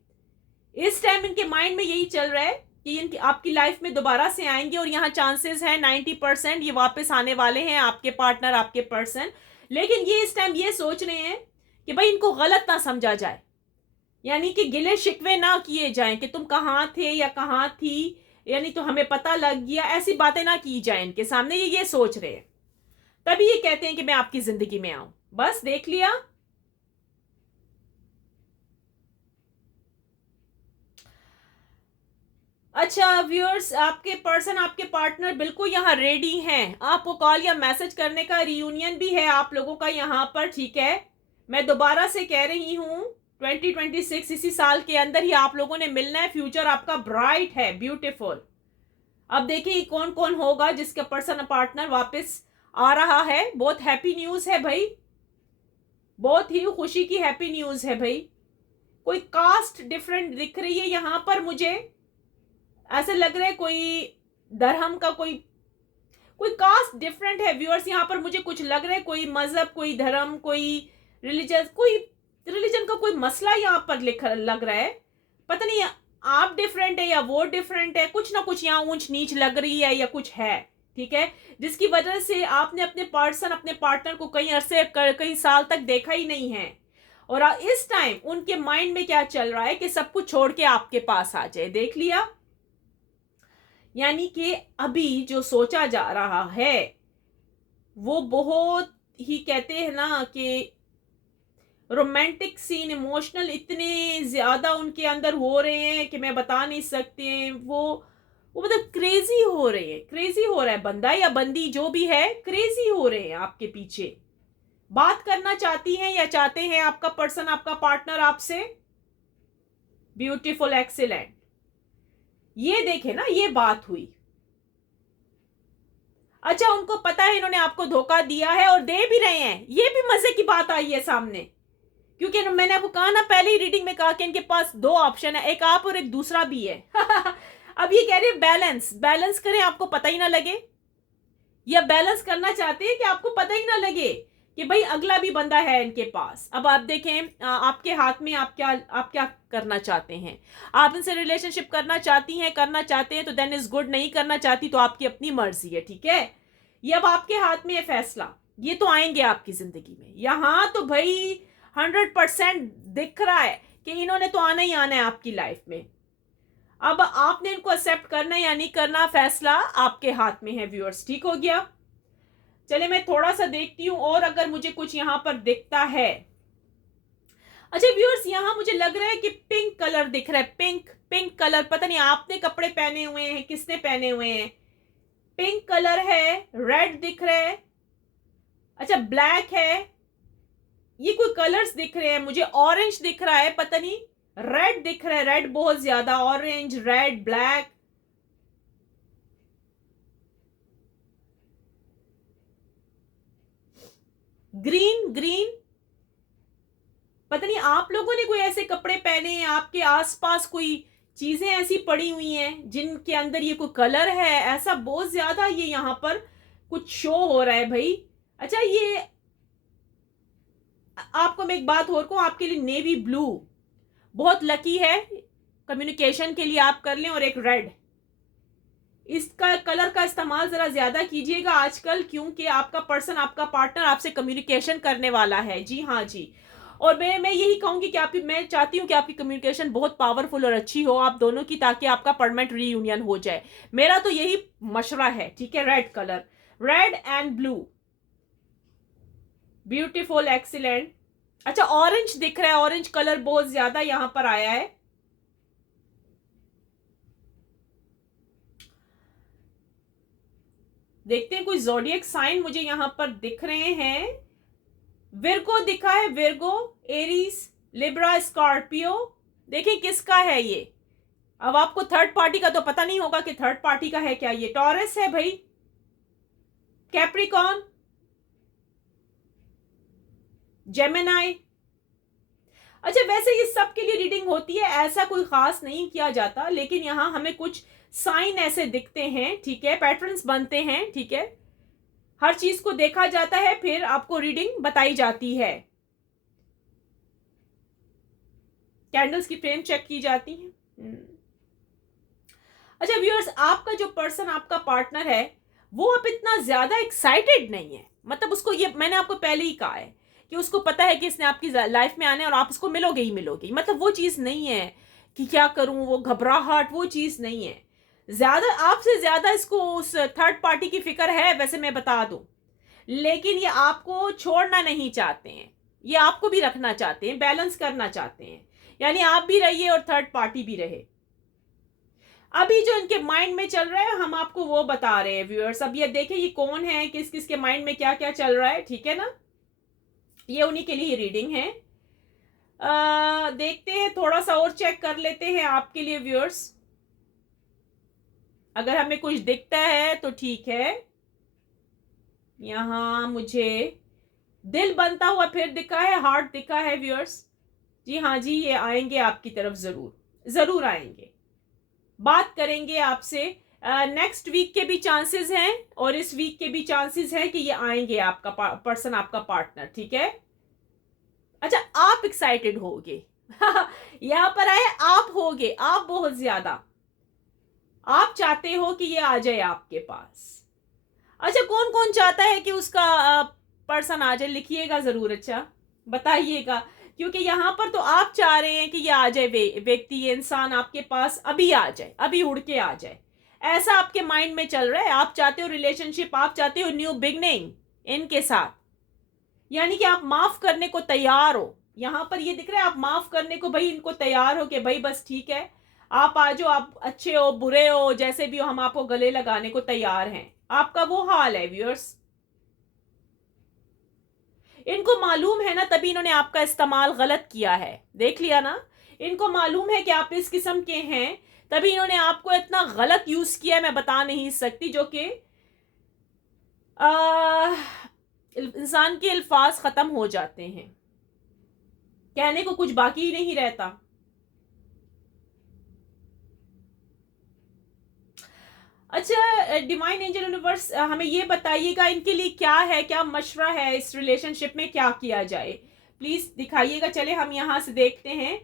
इस टाइम इनके माइंड में यही चल रहा है कि इनकी आपकी लाइफ में दोबारा से आएंगे, और यहाँ चांसेस है 90% ये वापस आने वाले हैं, आपके पार्टनर, आपके पर्सन। लेकिन ये इस टाइम ये सोच रहे हैं कि भाई इनको गलत ना समझा जाए, यानी कि गिले शिकवे ना किए जाएं कि तुम कहाँ थे या कहाँ थी, यानी तो हमें पता लग गया, ऐसी बातें ना की जाए इनके सामने, ये सोच रहे हैं। तभी ये कहते हैं कि मैं आपकी जिंदगी में आऊं, बस देख लिया। अच्छा व्यूअर्स, आपके पर्सन, आपके पार्टनर बिल्कुल यहाँ रेडी हैं आपको कॉल या मैसेज करने का, रियूनियन भी है आप लोगों का यहाँ पर, ठीक है। मैं दोबारा से कह रही हूँ 2026 इसी साल के अंदर ही आप लोगों ने मिलना है, फ्यूचर आपका ब्राइट है, ब्यूटीफुल। अब देखिए कौन कौन होगा जिसका पर्सन पार्टनर वापस आ रहा है। बहुत हैप्पी न्यूज है भाई, बहुत ही खुशी की हैप्पी न्यूज है भाई। कोई कास्ट डिफरेंट दिख रही है यहाँ पर, मुझे ऐसे लग रहा है कोई धर्म का, कोई कोई कास्ट डिफरेंट है व्यूअर्स, यहाँ पर मुझे कुछ लग रहा है, कोई मजहब, कोई धर्म, कोई रिलीजन, कोई रिलीजन का कोई मसला यहाँ पर लग रहा है। पता नहीं आप डिफरेंट है या वो डिफरेंट है, कुछ ना कुछ यहाँ ऊंच नीच लग रही है या कुछ है, ठीक है, जिसकी वजह से आपने अपने पर्सन, अपने पार्टनर को कई अरसे, कई साल तक देखा ही नहीं है, और इस टाइम उनके माइंड में क्या चल रहा है कि सब कुछ छोड़ के आपके पास आ जाए। देख लिया, यानी कि अभी जो सोचा जा रहा है वो बहुत ही, कहते हैं ना कि रोमांटिक सीन, इमोशनल इतने ज्यादा उनके अंदर हो रहे हैं कि मैं बता नहीं सकते। वो मतलब क्रेजी हो रहे हैं, क्रेजी हो रहा है बंदा या बंदी जो भी है, क्रेजी हो रहे हैं आपके पीछे। बात करना चाहती हैं या चाहते हैं आपका पर्सन, आपका पार्टनर आपसे, ब्यूटीफुल, एक्सीलेंट। ये देखे ना, ये बात हुई। अच्छा, उनको पता है इन्होंने आपको धोखा दिया है और दे भी रहे हैं, ये भी मजे की बात आई है सामने, क्योंकि मैंने आपको कहा ना पहले ही रीडिंग में कहा कि इनके पास दो ऑप्शन है, एक आप और एक दूसरा भी है। अब ये कह रहे हैं बैलेंस, बैलेंस करें, आपको पता ही ना लगे, या बैलेंस करना चाहते हैं कि आपको पता ही ना लगे कि भाई अगला भी बंदा है इनके पास। अब आप देखें, आपके हाथ में, आप क्या करना चाहते हैं। आप इनसे रिलेशनशिप करना चाहती हैं, करना चाहते हैं तो देन इज गुड, नहीं करना चाहती तो आपकी अपनी मर्जी है, ठीक है। ये अब आपके हाथ में है फैसला, ये तो आएंगे आपकी जिंदगी में। यहां तो भाई 100% दिख रहा है कि इन्होंने तो आना ही आना है आपकी लाइफ में। अब आपने इनको एक्सेप्ट करना या नहीं करना, फैसला आपके हाथ में है व्यूअर्स, ठीक हो गया। चले मैं थोड़ा सा देखती हूं और अगर मुझे कुछ यहां पर दिखता है। अच्छा व्यूअर्स, यहां मुझे लग रहा है कि पिंक कलर दिख रहा है, पिंक पिंक कलर, पता नहीं आपने कपड़े पहने हुए हैं, किसने पहने हुए हैं, पिंक कलर है, रेड दिख रहा है, अच्छा ब्लैक है, ये कोई कलर्स दिख रहे हैं मुझे, ऑरेंज दिख रहा है, पता नहीं रेड दिख रहा है, रेड बहुत ज्यादा, orange, red, black, green, green. पता नहीं आप लोगों ने कोई ऐसे कपड़े पहने हैं, आपके आसपास कोई चीजें ऐसी पड़ी हुई हैं जिनके अंदर ये कोई कलर है, ऐसा बहुत ज्यादा ये यहाँ पर कुछ शो हो रहा है भाई। अच्छा, ये आपको मैं एक बात और कहूँ, आपके लिए नेवी ब्लू बहुत लकी है, कम्युनिकेशन के लिए आप कर लें, और एक रेड, इसका कलर का इस्तेमाल जरा ज्यादा कीजिएगा आजकल, क्योंकि आपका पर्सन, आपका पार्टनर आपसे कम्युनिकेशन करने वाला है। जी हाँ जी। और मैं यही कहूंगी कि आपकी, मैं चाहती हूँ कि आपकी कम्युनिकेशन बहुत पावरफुल और अच्छी हो आप दोनों की, ताकि आपका परमानेंट रीयूनियन हो जाए। मेरा तो यही मशवरा है, ठीक है। Red colour, red and blue, beautiful, excellent. अच्छा, ऑरेंज दिख रहा है, ऑरेंज कलर बहुत ज्यादा यहां पर आया है। देखते हैं, कोई जोडियक साइन मुझे यहां पर दिख रहे हैं। विर्गो दिखा है, विर्गो, एरीज, लिब्रा, स्कॉर्पियो। देखिए किसका है ये। अब आपको थर्ड पार्टी का तो पता नहीं होगा कि थर्ड पार्टी का है क्या। ये टॉरस है भाई, कैप्रिकॉन, जेमिनाई। अच्छा, वैसे ये सब के लिए रीडिंग होती है, ऐसा कोई खास नहीं किया जाता, लेकिन यहां हमें कुछ साइन ऐसे दिखते हैं, ठीक है, पैटर्न्स बनते हैं, ठीक है। हर चीज को देखा जाता है, फिर आपको रीडिंग बताई जाती है। कैंडल्स की फ्रेम चेक की जाती है। अच्छा व्यूअर्स, आपका जो पर्सन, आपका पार्टनर है, वो अब इतना ज्यादा एक्साइटेड नहीं है। मतलब उसको, ये मैंने आपको पहले ही कहा है कि उसको पता है कि इसने आपकी लाइफ में आने और आप उसको मिलोगे ही मिलोगे। मतलब वो चीज नहीं है कि क्या करूं, वो घबराहट, वो चीज नहीं है। ज्यादा, आपसे ज्यादा इसको उस थर्ड पार्टी की फिक्र है, वैसे मैं बता दूं। लेकिन ये आपको छोड़ना नहीं चाहते हैं, ये आपको भी रखना चाहते हैं, बैलेंस करना चाहते हैं। यानी आप भी रहिए और थर्ड पार्टी भी रहे। अभी जो इनके माइंड में चल रहा है, हम आपको वो बता रहे हैं व्यूअर्स। अब ये देखें, ये कौन है, किस किस के माइंड में क्या क्या चल रहा है, ठीक है ना। ये उन्हीं के लिए रीडिंग है। देखते हैं, थोड़ा सा और चेक कर लेते हैं आपके लिए व्यूअर्स। अगर हमें कुछ दिखता है तो ठीक है। यहां मुझे दिल बनता हुआ फिर दिखा है, हार्ट दिखा है व्यूअर्स। जी हाँ जी, ये आएंगे आपकी तरफ, जरूर जरूर आएंगे, बात करेंगे आपसे। नेक्स्ट वीक के भी चांसेस हैं, और इस वीक के भी चांसेस हैं कि ये आएंगे, आपका पर्सन, आपका पार्टनर, ठीक है। अच्छा, आप एक्साइटेड होगे यहां पर आए, आप होगे, आप बहुत ज्यादा, आप चाहते हो कि ये आ जाए आपके पास। अच्छा, कौन कौन चाहता है कि उसका पर्सन आ जाए, लिखिएगा जरूर, अच्छा बताइएगा। क्योंकि यहां पर तो आप चाह रहे हैं कि ये आ जाए, व्यक्ति, ये इंसान आपके पास अभी आ जाए, अभी उड़ के आ जाए, ऐसा आपके माइंड में चल रहा है। आप चाहते हो रिलेशनशिप, आप चाहते हो न्यू बिगनिंग इनके साथ, यानी कि आप माफ करने को तैयार हो। यहां पर ये दिख रहा है, आप माफ करने को भाई इनको तैयार हो कि भाई बस ठीक है, आप आ जाओ, आप अच्छे हो बुरे हो जैसे भी हो, हम आपको गले लगाने को तैयार हैं। आपका वो हाल है व्यूअर्स। इनको मालूम है ना, तभी इन्होंने आपका इस्तेमाल गलत किया है, देख लिया ना। इनको मालूम है कि आप इस किस्म के हैं, तभी इन्होंने आपको इतना गलत यूज किया है, मैं बता नहीं सकती। जो कि इंसान के अल्फाज खत्म हो जाते हैं, कहने को कुछ बाकी ही नहीं रहता। अच्छा, डिवाइन एंजल यूनिवर्स, हमें ये बताइएगा इनके लिए क्या है, क्या मशवरा है, इस रिलेशनशिप में क्या किया जाए, प्लीज दिखाइएगा। चले हम यहां से देखते हैं,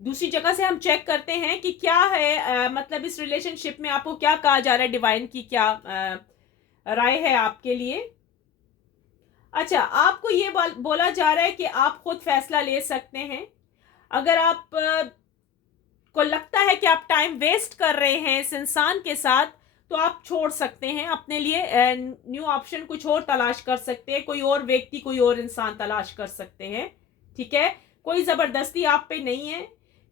दूसरी जगह से हम चेक करते हैं कि क्या है, मतलब इस रिलेशनशिप में आपको क्या कहा जा रहा है, डिवाइन की क्या राय है आपके लिए। अच्छा, आपको ये बोला जा रहा है कि आप खुद फैसला ले सकते हैं। अगर आप को लगता है कि आप टाइम वेस्ट कर रहे हैं इस इंसान के साथ, तो आप छोड़ सकते हैं, अपने लिए न्यू ऑप्शन कुछ और तलाश कर सकते हैं, कोई और व्यक्ति, कोई और इंसान तलाश कर सकते हैं, ठीक है। कोई जबरदस्ती आप पे नहीं है,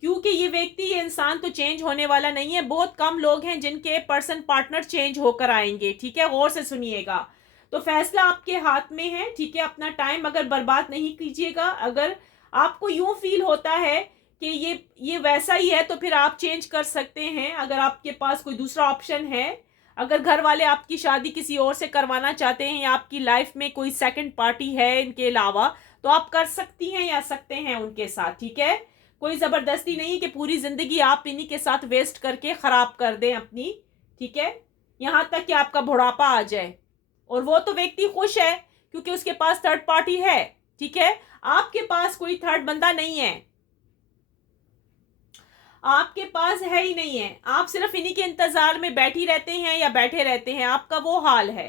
क्योंकि ये व्यक्ति, ये इंसान तो चेंज होने वाला नहीं है। बहुत कम लोग हैं जिनके पर्सन पार्टनर चेंज होकर आएंगे, ठीक है, गौर से सुनिएगा। तो फैसला आपके हाथ में है, ठीक है। अपना टाइम अगर बर्बाद नहीं कीजिएगा। अगर आपको यूं फील होता है कि ये वैसा ही है तो फिर आप चेंज कर सकते हैं अगर आपके पास कोई दूसरा ऑप्शन है। अगर घर वाले आपकी शादी किसी और से करवाना चाहते हैं या आपकी लाइफ में कोई सेकंड पार्टी है इनके अलावा, तो आप कर सकती हैं या सकते हैं उनके साथ, ठीक है। कोई ज़बरदस्ती नहीं कि पूरी ज़िंदगी आप इन्हीं के साथ वेस्ट करके ख़राब कर दें अपनी, ठीक है, यहाँ तक कि आपका बुढ़ापा आ जाए। और वो तो व्यक्ति खुश है क्योंकि उसके पास थर्ड पार्टी है, ठीक है। आपके पास कोई थर्ड बंदा नहीं है, आपके पास है ही नहीं है। आप सिर्फ इन्हीं के इंतजार में बैठी रहते हैं या बैठे रहते हैं, आपका वो हाल है।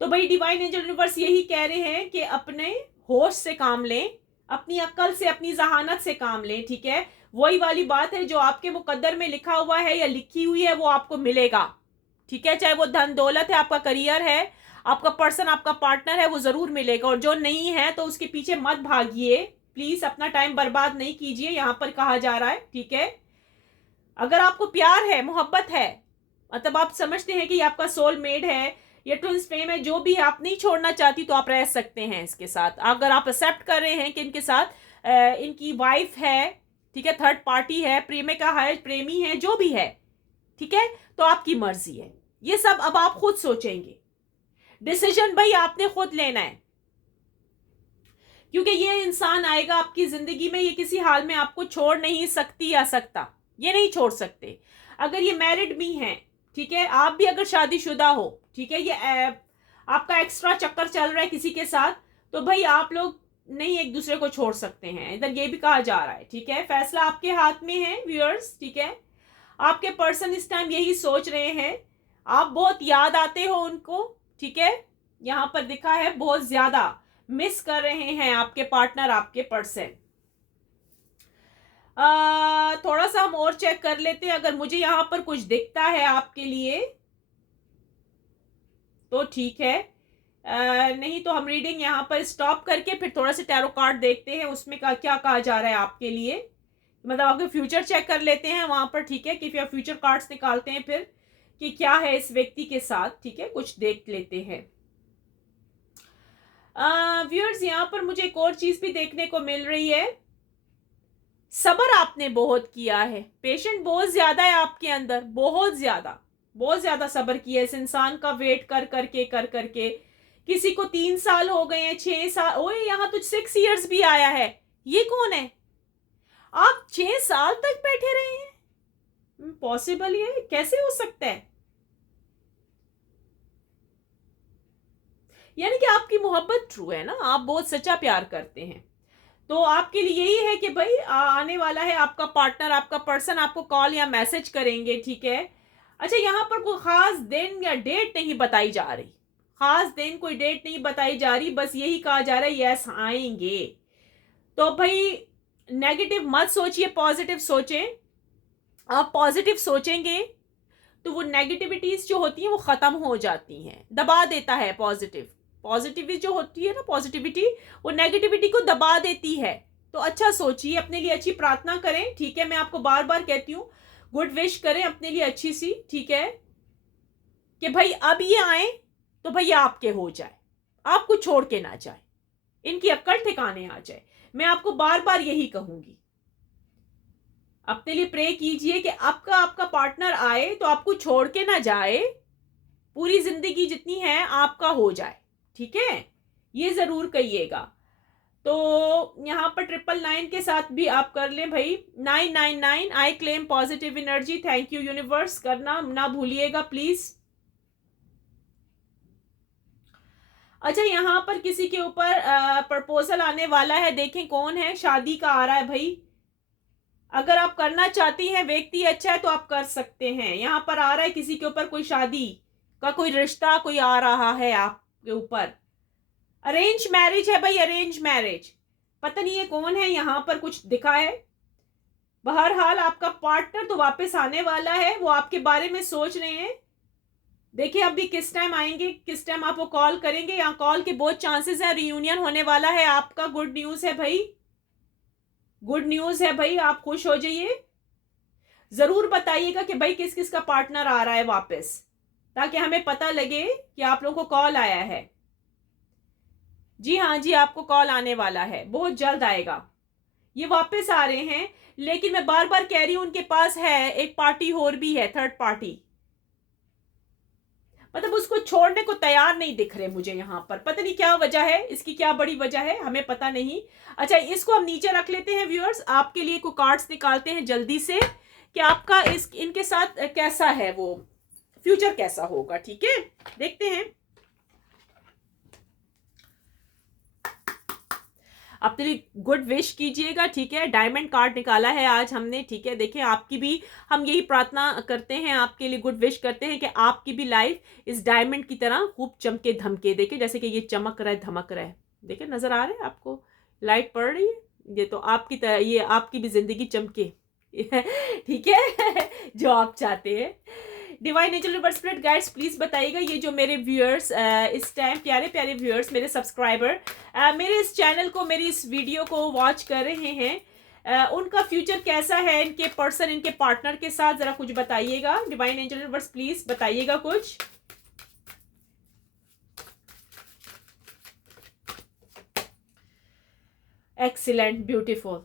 तो भाई डिवाइन एंजल यूनिवर्स यही कह रहे हैं कि अपने होश से काम लें, अपनी अक्ल से, अपनी जहानत से काम लें, ठीक है। वही वाली बात है, जो आपके मुकद्दर में लिखा हुआ है या लिखी हुई है वो आपको मिलेगा, ठीक है। चाहे वो धन दौलत है, आपका करियर है, आपका पर्सन, आपका पार्टनर है, वो जरूर मिलेगा। और जो नहीं है तो उसके पीछे मत भागिए, प्लीज अपना टाइम बर्बाद नहीं कीजिए, यहां पर कहा जा रहा है, ठीक है। अगर आपको प्यार है, मोहब्बत है, मतलब आप समझते हैं कि ये आपका सोलमेट है, ये ट्विंस फ्लेम है, जो भी आप नहीं छोड़ना चाहती तो आप रह सकते हैं इसके साथ। अगर आप एक्सेप्ट कर रहे हैं कि इनके साथ इनकी वाइफ है, ठीक है, थर्ड पार्टी है, प्रेमिका है, प्रेमी है, जो भी है, ठीक है, तो आपकी मर्जी है। ये सब अब आप खुद सोचेंगे, डिसीजन भाई आपने खुद लेना है, क्योंकि ये इंसान आएगा आपकी जिंदगी में, ये किसी हाल में आपको छोड़ नहीं सकती या सकता, ये नहीं छोड़ सकते। अगर ये मैरिड भी हैं, ठीक है, आप भी अगर शादीशुदा हो, ठीक है, ये आपका एक्स्ट्रा चक्कर चल रहा है किसी के साथ, तो भाई आप लोग नहीं एक दूसरे को छोड़ सकते हैं, इधर ये भी कहा जा रहा है, ठीक है। फैसला आपके हाथ में है व्यूअर्स, ठीक है। आपके पर्सन इस टाइम यही सोच रहे हैं, आप बहुत याद आते हो उनको, ठीक है, यहां पर लिखा है बहुत ज्यादा मिस कर रहे हैं आपके पार्टनर, आपके पर्सन। थोड़ा सा हम और चेक कर लेते हैं, अगर मुझे यहां पर कुछ दिखता है आपके लिए तो ठीक है, नहीं तो हम रीडिंग यहाँ पर स्टॉप करके फिर थोड़ा सा टैरो कार्ड देखते हैं उसमें क्या कहा जा रहा है आपके लिए, मतलब आपके फ्यूचर चेक कर लेते हैं वहां पर, ठीक है, कि फिर फ्यूचर कार्ड्स निकालते हैं फिर कि क्या है इस व्यक्ति के साथ, ठीक है, कुछ देख लेते हैं। व्यूअर्स यहाँ पर मुझे एक और चीज भी देखने को मिल रही है, सब्र आपने बहुत किया है, पेशेंट बहुत ज्यादा है आपके अंदर, बहुत ज्यादा सब्र किया है इस इंसान का, वेट कर करके किसी को 3 साल हो गए हैं, 6 साल, ओए यहाँ तो 6 years भी आया है। ये कौन है? आप 6 साल तक बैठे रहे हैं? पॉसिबल ये कैसे हो सकता है? यानी कि आपकी मोहब्बत ट्रू है ना, आप बहुत सच्चा प्यार करते हैं, तो आपके लिए यही है कि भाई आने वाला है आपका पार्टनर, आपका पर्सन आपको कॉल या मैसेज करेंगे, ठीक है। अच्छा, यहाँ पर कोई खास दिन या डेट नहीं बताई जा रही, खास दिन कोई डेट नहीं बताई जा रही, बस यही कहा जा रहा है यस आएंगे। तो भाई नेगेटिव मत सोचिए, पॉजिटिव सोचें। आप पॉजिटिव सोचेंगे तो वो नेगेटिविटीज जो होती हैं वो खत्म हो जाती हैं, दबा देता है पॉजिटिविटी जो होती है ना, पॉजिटिविटी वो नेगेटिविटी को दबा देती है। तो अच्छा सोचिए, अपने लिए अच्छी प्रार्थना करें, ठीक है, मैं आपको बार बार कहती हूँ, गुड विश करें अपने लिए अच्छी सी, ठीक है, कि भाई अब ये आए तो भैया आपके हो जाए, आपको छोड़ के ना जाए, इनकी अक्ल ठिकाने आ जाए। मैं आपको बार बार यही कहूंगी, अपने लिए प्रे कीजिए कि आपका पार्टनर आए तो आपको छोड़ के ना जाए, पूरी जिंदगी जितनी है आपका हो जाए, ठीक है, ये जरूर कहिएगा। तो यहाँ पर 999 के साथ भी आप कर लें भाई, 999 I claim positive energy, thank you universe करना ना भूलिएगा प्लीज। अच्छा, यहाँ पर किसी के ऊपर प्रपोजल आने वाला है, देखें कौन है, शादी का आ रहा है भाई, अगर आप करना चाहती हैं, व्यक्ति अच्छा है तो आप कर सकते हैं। यहाँ पर आ रहा है किसी के ऊपर कोई शादी का कोई रिश्ता कोई आ रहा है आपके ऊपर, अरेंज मैरिज है भाई, अरेंज मैरिज, पता नहीं ये कौन है, यहाँ पर कुछ दिखा है। बहरहाल आपका पार्टनर तो वापस आने वाला है, वो आपके बारे में सोच रहे हैं, देखिए अभी किस टाइम आएंगे, किस टाइम आपको कॉल करेंगे, यहाँ कॉल के बहुत चांसेस है, रियूनियन होने वाला है आपका, गुड न्यूज है भाई, गुड न्यूज है भाई, आप खुश हो जाइए। जरूर बताइएगा कि भाई किस किस का पार्टनर आ रहा है वापस, ताकि हमें पता लगे कि आप लोगों को कॉल आया है। जी हाँ जी, आपको कॉल आने वाला है, बहुत जल्द आएगा, ये वापस आ रहे हैं, लेकिन मैं बार बार कह रही हूं उनके पास है एक पार्टी और भी है, थर्ड पार्टी, मतलब उसको छोड़ने को तैयार नहीं दिख रहे मुझे यहाँ पर। पता नहीं क्या वजह है इसकी, क्या बड़ी वजह है, हमें पता नहीं। अच्छा, इसको हम नीचे रख लेते हैं व्यूअर्स, आपके लिए कोई कार्ड्स निकालते हैं जल्दी से कि आपका इनके साथ कैसा है, वो फ्यूचर कैसा होगा। ठीक है, देखते हैं। अपने लिए गुड विश कीजिएगा। ठीक है, डायमंड कार्ड निकाला है आज हमने। ठीक है, देखें आपकी भी हम यही प्रार्थना करते हैं, आपके लिए गुड विश करते हैं कि आपकी भी लाइफ इस डायमंड की तरह खूब चमके धमके। देखें जैसे कि ये चमक रहा है, धमक रहा है, देखें नजर आ रहा है आपको, लाइट पड़ रही है, ये तो आपकी तरह, ये आपकी भी जिंदगी चमके। ठीक है, जो आप चाहते हैं। Divine angel river spirit guides please बताइएगा, ये जो मेरे व्यूअर्स इस टाइम प्यारे प्यारे व्यूअर्स, मेरे सब्सक्राइबर मेरे इस चैनल को, मेरी इस वीडियो को वॉच कर रहे हैं, उनका फ्यूचर कैसा है, इनके पर्सन, इनके पार्टनर के साथ, जरा कुछ बताइएगा। डिवाइन एंजल रिवर्स प्लीज बताइएगा कुछ। एक्सीलेंट, ब्यूटीफुल,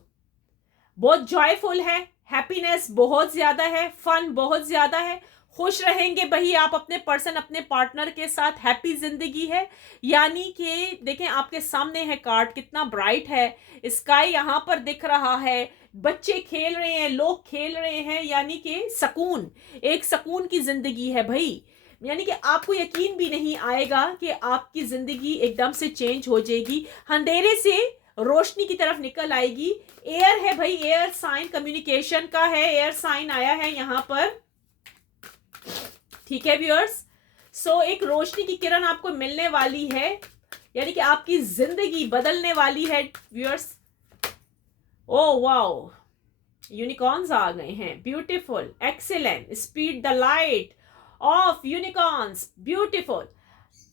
बहुत जॉयफुल है, हैप्पीनेस बहुत ज्यादा है, फन बहुत ज्यादा है, खुश रहेंगे भाई आप अपने पर्सन, अपने पार्टनर के साथ, हैप्पी जिंदगी है। यानी कि देखें आपके सामने है कार्ड, कितना ब्राइट है, स्काई यहाँ पर दिख रहा है, बच्चे खेल रहे हैं, लोग खेल रहे हैं, यानी कि सुकून, एक सुकून की जिंदगी है भाई। यानी कि आपको यकीन भी नहीं आएगा कि आपकी जिंदगी एकदम से चेंज हो जाएगी, अंधेरे से रोशनी की तरफ निकल आएगी। एयर है भाई, एयर साइन कम्युनिकेशन का है, एयर साइन आया है यहाँ पर। ठीक है व्यूअर्स, सो एक रोशनी की किरण आपको मिलने वाली है, यानी कि आपकी जिंदगी बदलने वाली है व्यूअर्स। ओ वाओ, यूनिकॉर्न्स आ गए हैं, beautiful, excellent, speed the light of unicorns, beautiful,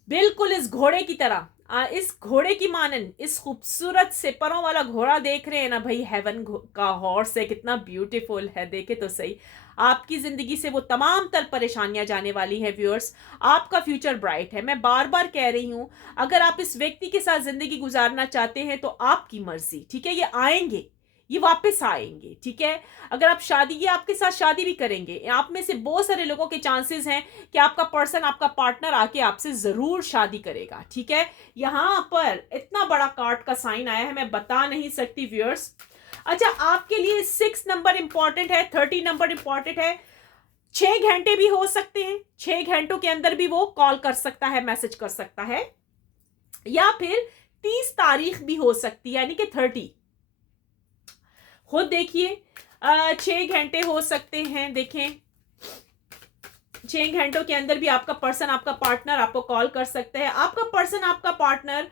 बिल्कुल इस घोड़े की तरह, इस घोड़े की मानन, इस खूबसूरत से परों वाला घोड़ा देख रहे हैं ना भाई, हेवन का हॉर्स है, कितना ब्यूटीफुल है, देखे तो सही। आपकी जिंदगी से वो तमाम तर परेशानियां जाने वाली है व्यूअर्स, आपका फ्यूचर ब्राइट है। मैं बार बार कह रही हूं, अगर आप इस व्यक्ति के साथ जिंदगी गुजारना चाहते हैं तो आपकी मर्जी, ठीक है, ये आएंगे, ये वापस आएंगे। ठीक है, अगर आप शादी, ये आपके साथ शादी भी करेंगे, आप में से बहुत सारे लोगों के चांसेस हैं कि आपका पर्सन, आपका पार्टनर आके आपसे जरूर शादी करेगा। ठीक है, यहां पर इतना बड़ा कार्ड का साइन आया है, मैं बता नहीं सकती व्यूअर्स। अच्छा, आपके लिए 6 नंबर इंपॉर्टेंट है, 30 नंबर इंपॉर्टेंट है, 6 घंटे भी हो सकते हैं, 6 घंटों के अंदर भी वो कॉल कर सकता है, मैसेज कर सकता है, या फिर 30 तारीख भी हो सकती है, यानी कि 30। खुद देखिए, 6 घंटे हो सकते हैं, देखें 6 घंटों के अंदर भी आपका पर्सन, आपका पार्टनर आपको कॉल कर सकते हैं। आपका पर्सन, आपका पार्टनर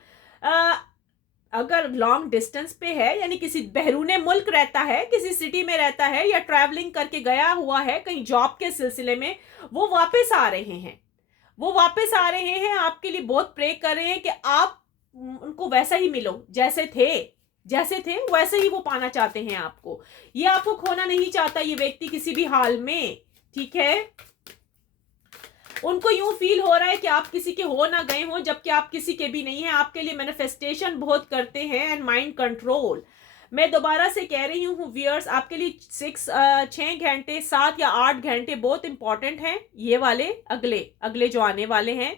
अगर लॉन्ग डिस्टेंस पे है, यानी किसी बहरूने मुल्क रहता है, किसी सिटी में रहता है, या ट्रैवलिंग करके गया हुआ है कहीं जॉब के सिलसिले में, वो वापस आ रहे हैं, वो वापस आ रहे हैं, आपके लिए बहुत प्रे कर रहे हैं कि आप उनको वैसा ही मिलो, जैसे थे वैसे ही वो पाना चाहते हैं आपको, ये आपको खोना नहीं चाहता ये व्यक्ति किसी भी हाल में। ठीक है, उनको यूं फील हो रहा है कि आप किसी के हो ना गए हो, जबकि आप किसी के भी नहीं हैं। आपके लिए मैनिफेस्टेशन बहुत करते हैं एंड माइंड कंट्रोल। मैं दोबारा से कह रही हूँ व्यूअर्स, आपके लिए 6 घंटे, 7 या 8 घंटे बहुत इंपॉर्टेंट हैं, ये वाले अगले जो आने वाले हैं।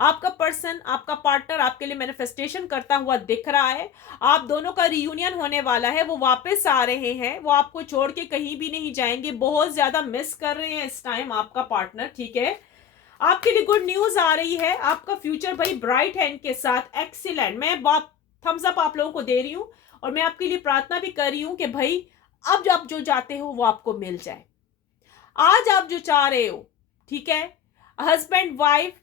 आपका पर्सन, आपका पार्टनर आपके लिए मैनिफेस्टेशन करता हुआ दिख रहा है, आप दोनों का रियूनियन होने वाला है, वो वापस आ रहे हैं, वो आपको छोड़ के कहीं भी नहीं जाएंगे, बहुत ज्यादा मिस कर रहे हैं इस टाइम आपका पार्टनर। ठीक है, आपके लिए गुड न्यूज आ रही है, आपका फ्यूचर भाई ब्राइट है इनके साथ, एक्सीलेंट। मैं थम्स अप आप लोगों को दे रही हूँ, और मैं आपके लिए प्रार्थना भी कर रही हूँ कि भाई अब आप जो चाहते हो वो आपको मिल जाए, आज आप जो चाह रहे हो। ठीक है, हस्बैंड, वाइफ,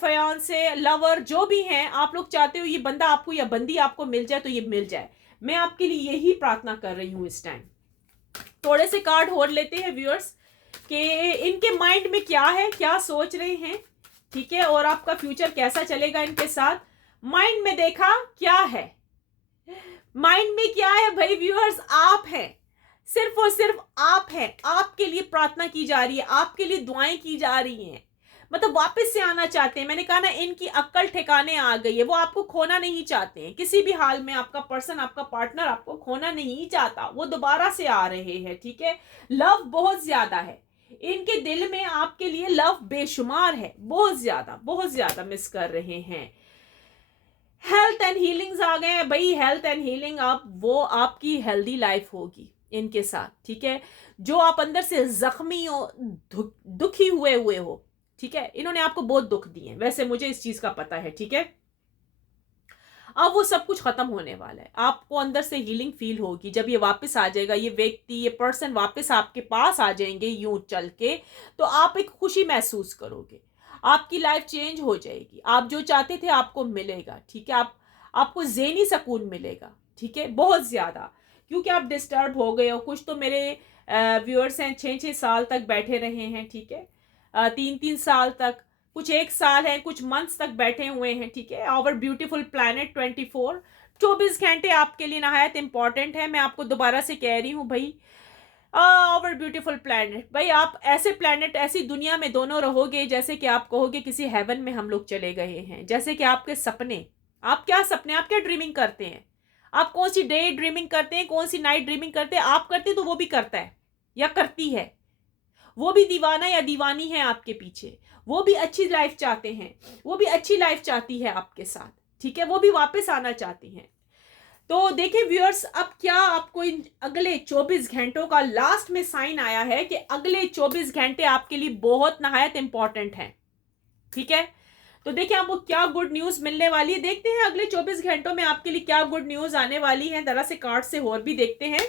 फियांसे, लवर, जो भी हैं, आप लोग चाहते हो ये बंदा आपको या बंदी आपको मिल जाए तो ये मिल जाए। मैं आपके लिए यही प्रार्थना कर रही हूँ इस टाइम। थोड़े से कार्ड और लेते हैं व्यूअर्स कि इनके माइंड में क्या है, क्या सोच रहे हैं। ठीक है, और आपका फ्यूचर कैसा चलेगा इनके साथ। माइंड में देखा क्या है, माइंड में क्या है भाई व्यूअर्स, आप हैं, सिर्फ और सिर्फ आप हैं, आपके लिए प्रार्थना की जा रही है, आपके लिए दुआएं की जा रही हैं। मतलब वापस से आना चाहते हैं। मैंने कहा ना, इनकी अक्ल ठिकाने आ गई है, वो आपको खोना नहीं चाहते हैं किसी भी हाल में। आपका पर्सन, आपका पार्टनर आपको खोना नहीं चाहता, वो दोबारा से आ रहे हैं, ठीक है। लव बहुत ज्यादा है इनके दिल में, आपके लिए लव बेशुमार है, बहुत ज्यादा मिस कर रहे हैं। हेल्थ एंड हीलिंग्स आ गए हैं भाई, हेल्थ एंड हीलिंग, आप वो आपकी हेल्दी लाइफ होगी इनके साथ, ठीक है। जो आप अंदर से जख्मी हो, दुखी हुए हुए हो, ठीक है, इन्होंने आपको बहुत दुख दिए, वैसे मुझे इस चीज का पता है, ठीक है। अब वो सब कुछ खत्म होने वाला है, आपको अंदर से हीलिंग फील होगी जब ये वापस आ जाएगा, ये व्यक्ति, ये पर्सन वापस आपके पास आ जाएंगे यूं चल के, तो आप एक खुशी महसूस करोगे, आपकी लाइफ चेंज हो जाएगी, आप जो चाहते थे आपको मिलेगा, ठीक है। आपको ज़हनी सुकून मिलेगा, ठीक है, बहुत ज़्यादा, क्योंकि आप डिस्टर्ब हो गए हो। कुछ तो मेरे व्यूअर्स हैं 6-6 साल तक बैठे रहे हैं, ठीक है, 3-3 साल तक, कुछ 1 साल है, कुछ मंथ्स तक बैठे हुए हैं, ठीक है। आवर ब्यूटीफुल प्लैनेट 24 घंटे आपके लिए नहायत इंपॉर्टेंट है। मैं आपको दोबारा से कह रही हूँ भाई, आवर ब्यूटीफुल प्लैनेट, भाई आप ऐसे प्लैनेट, ऐसी दुनिया में दोनों रहोगे जैसे कि आप कहोगे किसी हेवन में हम लोग चले गए हैं। जैसे कि आपके सपने, आप क्या ड्रीमिंग करते हैं, आप कौन सी डे ड्रीमिंग करते हैं, कौन सी नाइट ड्रीमिंग करते हैं, आप करते हैं तो वो भी करता है या करती है, वो भी दीवाना या दीवानी है आपके पीछे, वो भी अच्छी लाइफ चाहते हैं, वो भी अच्छी लाइफ चाहती है आपके साथ, ठीक है, वो भी वापस आना चाहती हैं। तो देखिए व्यूअर्स, अब क्या आपको इन अगले 24 घंटों का लास्ट में साइन आया है कि अगले 24 घंटे आपके लिए बहुत नहायत इंपॉर्टेंट हैं, ठीक है। तो देखिए आपको क्या गुड न्यूज मिलने वाली है, देखते हैं अगले 24 घंटों में आपके लिए क्या गुड न्यूज आने वाली है। जरा से कार्ड से और भी देखते हैं।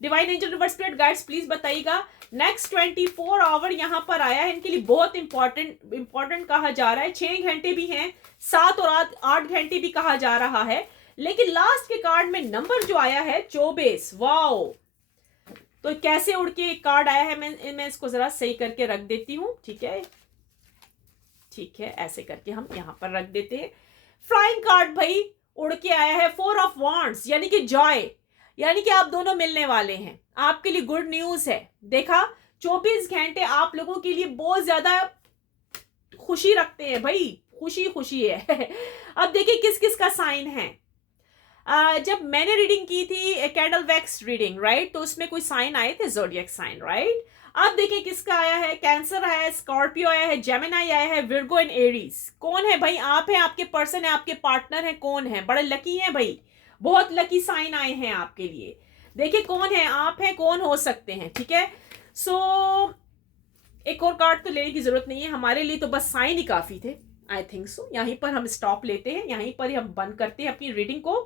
Divine angel universe spirit guides please बताइएगा, नेक्स्ट 24 आवर यहाँ पर आया है, इनके लिए बहुत इंपॉर्टेंट कहा जा रहा है। 6 घंटे भी हैं, 7 और 8 घंटे भी कहा जा रहा है, लेकिन लास्ट के कार्ड में नंबर जो आया है 24, वाओ। तो कैसे उड़ के कार्ड आया है, मैं इसको जरा सही करके रख देती हूँ, ठीक है, ठीक है, ऐसे करके हम यहाँ पर रख देते हैं। फ्लाइंग कार्ड भाई उड़ के आया है, 4 ऑफ वॉन्ड्स, यानी कि जॉय, यानी कि आप दोनों मिलने वाले हैं, आपके लिए गुड न्यूज है। देखा, 24 घंटे आप लोगों के लिए बहुत ज्यादा खुशी रखते हैं भाई, खुशी है। अब देखिए किस किस का साइन है। जब मैंने रीडिंग की थी कैंडल वैक्स रीडिंग, राइट, तो उसमें कोई साइन आए थे, ज़ोडिएक साइन, राइट। अब देखिए किसका आया है, कैंसर आया है, स्कॉर्पियो आया है, जेमिनाई आया है, विर्गो एंड एरीज। कौन है भाई, आप हैं, आपके पर्सन है, आपके पार्टनर है, कौन है, बड़े लकी हैं भाई, बहुत लकी साइन आए हैं आपके लिए। देखिए कौन है, आप हैं, कौन हो सकते हैं, ठीक है। सो एक और कार्ड तो लेने की जरूरत नहीं है, हमारे लिए तो बस साइन ही काफी थे, आई थिंक सो। यहीं पर हम स्टॉप लेते हैं, यहीं पर ही हम बंद करते हैं अपनी रीडिंग को,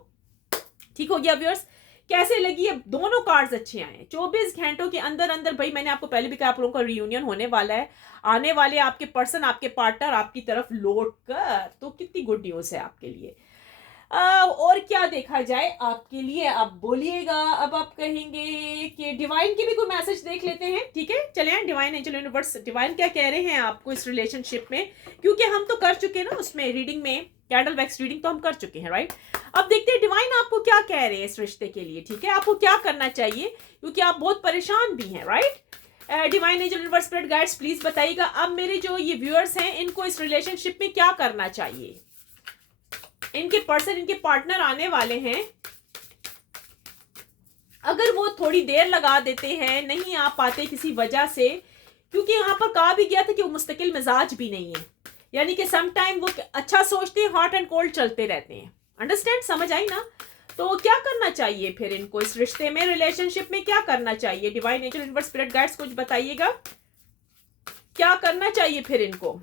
ठीक हो गया व्यूअर्स। कैसे लगी, अब दोनों कार्ड्स अच्छे आए हैं 24 घंटों के अंदर अंदर। भाई मैंने आपको पहले भी कहा, आप लोगों का रियूनियन होने वाला है, आने वाले आपके पर्सन, आपके पार्टनर आपकी तरफ लौट कर, तो कितनी गुड न्यूज है आपके लिए। और क्या देखा जाए आपके लिए, आप बोलिएगा। अब आप कहेंगे कि डिवाइन के भी कोई मैसेज देख लेते हैं, ठीक है, चले डिवाइन एंजल यूनिवर्स, डिवाइन क्या कह रहे हैं आपको इस रिलेशनशिप में, क्योंकि हम तो कर चुके हैं ना उसमें रीडिंग में, कैंडल वैक्स रीडिंग तो हम कर चुके हैं, राइट। अब देखते हैं डिवाइन आपको क्या कह रहे हैं इस रिश्ते के लिए, ठीक है, आपको क्या करना चाहिए, क्योंकि आप बहुत परेशान भी हैं, right. Divine angel universe spirit guides please बताइएगा, अब मेरे जो ये व्यूअर्स हैं इनको इस रिलेशनशिप में क्या करना चाहिए। इनके पर्सन, इनके पार्टनर आने वाले हैं, अगर वो थोड़ी देर लगा देते हैं, नहीं आ पाते किसी वजह से, क्योंकि यहाँ पर कहा भी गया था कि वो मुस्तकिल मिजाज भी नहीं है, यानी कि सम टाइम वो अच्छा सोचते हैं, हॉट एंड कोल्ड चलते रहते हैं, अंडरस्टैंड, समझ आई ना। तो क्या करना चाहिए फिर इनको इस रिश्ते में, रिलेशनशिप में क्या करना चाहिए, divine angel universe spirit guides कुछ बताइएगा, क्या करना चाहिए फिर इनको।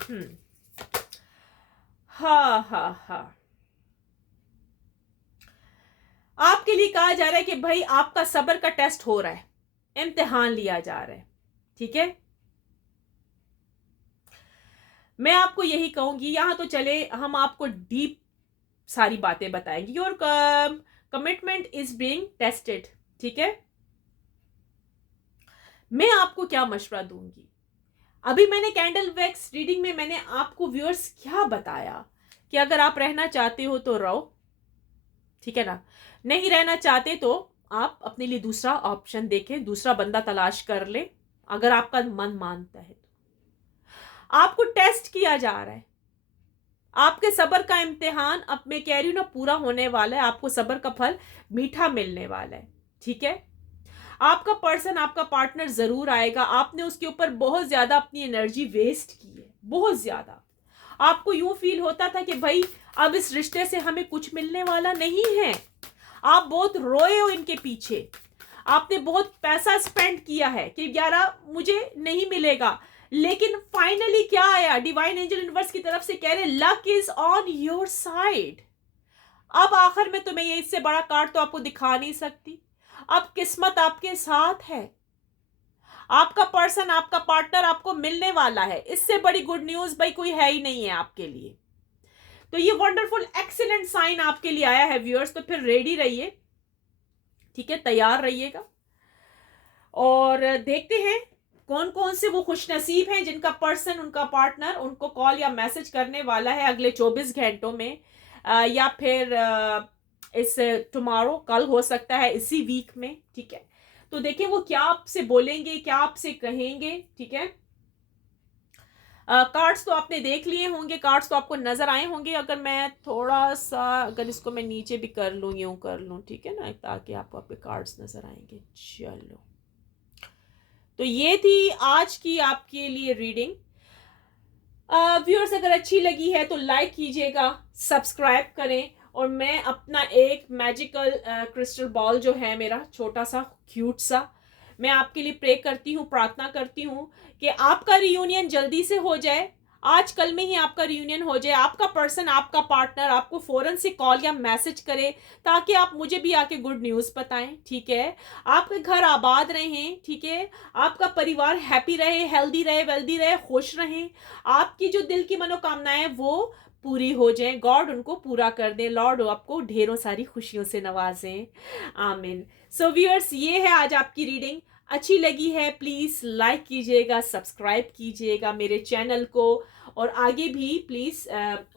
हाँ, आपके लिए कहा जा रहा है कि भाई आपका सब्र का टेस्ट हो रहा है, इम्तिहान लिया जा रहा है, ठीक है। मैं आपको यही कहूंगी, यहां तो चले हम आपको डीप सारी बातें बताएंगे, your commitment is being tested, ठीक है। मैं आपको क्या मशवरा दूंगी, अभी मैंने कैंडल वैक्स रीडिंग में मैंने आपको व्यूअर्स क्या बताया कि अगर आप रहना चाहते हो तो रहो, ठीक है ना, नहीं रहना चाहते तो आप अपने लिए दूसरा ऑप्शन देखें, दूसरा बंदा तलाश कर ले, अगर आपका मन मानता है आपको टेस्ट किया जा रहा है, आपके सब्र का इम्तिहान, अब मैं कह रही हूं ना, पूरा होने वाला है, आपको सब्र का फल मीठा मिलने वाला है। ठीक है, आपका पर्सन, आपका पार्टनर जरूर आएगा। आपने उसके ऊपर बहुत ज्यादा अपनी एनर्जी वेस्ट की है, बहुत ज्यादा। आपको यूं फील होता था कि भाई अब इस रिश्ते से हमें कुछ मिलने वाला नहीं है। आप बहुत रोए हो इनके पीछे, आपने बहुत पैसा स्पेंड किया है कि यार मुझे नहीं मिलेगा, लेकिन फाइनली क्या आया, डिवाइन एंजल यूनिवर्स की तरफ से कह रहे luck is on your side. अब आखिर में तुम्हें ये इससे बड़ा कार्ड तो आपको दिखा नहीं सकती, अब किस्मत आपके साथ है। आपका पर्सन, आपका पार्टनर आपको मिलने वाला है, इससे बड़ी गुड न्यूज भाई कोई है ही नहीं है आपके लिए। तो ये वंडरफुल एक्सीलेंट साइन आपके लिए आया है व्यूअर्स, तो फिर रेडी रहिए, ठीक है, तैयार रहिएगा। और देखते हैं कौन कौन से वो खुश नसीब हैं जिनका पर्सन, उनका पार्टनर उनको कॉल या मैसेज करने वाला है अगले 24 घंटों में, या फिर इस टुमारो, कल हो सकता है, इसी वीक में। ठीक है, तो देखिए वो क्या आपसे बोलेंगे, क्या आपसे कहेंगे। ठीक है, कार्ड्स तो आपने देख लिए होंगे, कार्ड्स तो आपको नजर आए होंगे। अगर मैं थोड़ा सा, अगर इसको मैं नीचे भी कर लूँ, यूं कर लूँ, ठीक है ना, ताकि आपको आपके कार्ड्स नजर आएंगे। चलो, तो ये थी आज की आपके लिए रीडिंग। व्यूअर्स अगर अच्छी लगी है तो लाइक कीजिएगा, सब्सक्राइब करें, और मैं अपना एक मैजिकल क्रिस्टल बॉल जो है मेरा छोटा सा क्यूट सा, मैं आपके लिए प्रे करती हूँ, प्रार्थना करती हूँ कि आपका रियूनियन जल्दी से हो जाए, आज कल में ही आपका रियूनियन हो जाए। आपका पर्सन, आपका पार्टनर आपको फौरन से कॉल या मैसेज करे, ताकि आप मुझे भी आके गुड न्यूज़ बताएं। ठीक है, आपके घर आबाद रहें, ठीक है, आपका परिवार हैप्पी रहे, हेल्दी रहे, वेल्दी रहे, खुश रहें, आपकी जो दिल की मनोकामनाएं वो पूरी हो जाएं, गॉड उनको पूरा कर दे, लॉर्ड आपको ढेरों सारी खुशियों से नवाजें, आमीन। सो व्यूअर्स, ये है आज आपकी रीडिंग। अच्छी लगी है प्लीज लाइक कीजिएगा, सब्सक्राइब कीजिएगा मेरे चैनल को, और आगे भी प्लीज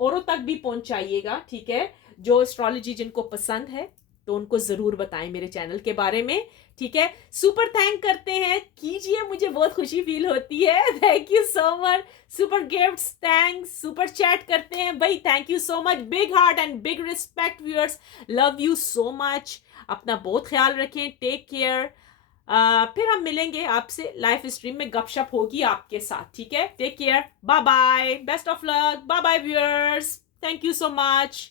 औरों तक भी पहुंचाइएगा। ठीक है, जो एस्ट्रोलॉजी जिनको पसंद है तो उनको जरूर बताएं मेरे चैनल के बारे में। ठीक है, सुपर थैंक करते हैं, कीजिए, मुझे बहुत खुशी फील होती है। Thank you so much. Super gifts, thanks, super chat करते हैं भाई, thank you so much. Big heart and big respect viewers, love you so much. अपना बहुत ख्याल रखें, टेक केयर। फिर हम मिलेंगे आपसे, लाइफ स्ट्रीम में गपशप होगी आपके साथ। ठीक है, take care, bye bye, best of luck, bye bye viewers, thank you so much.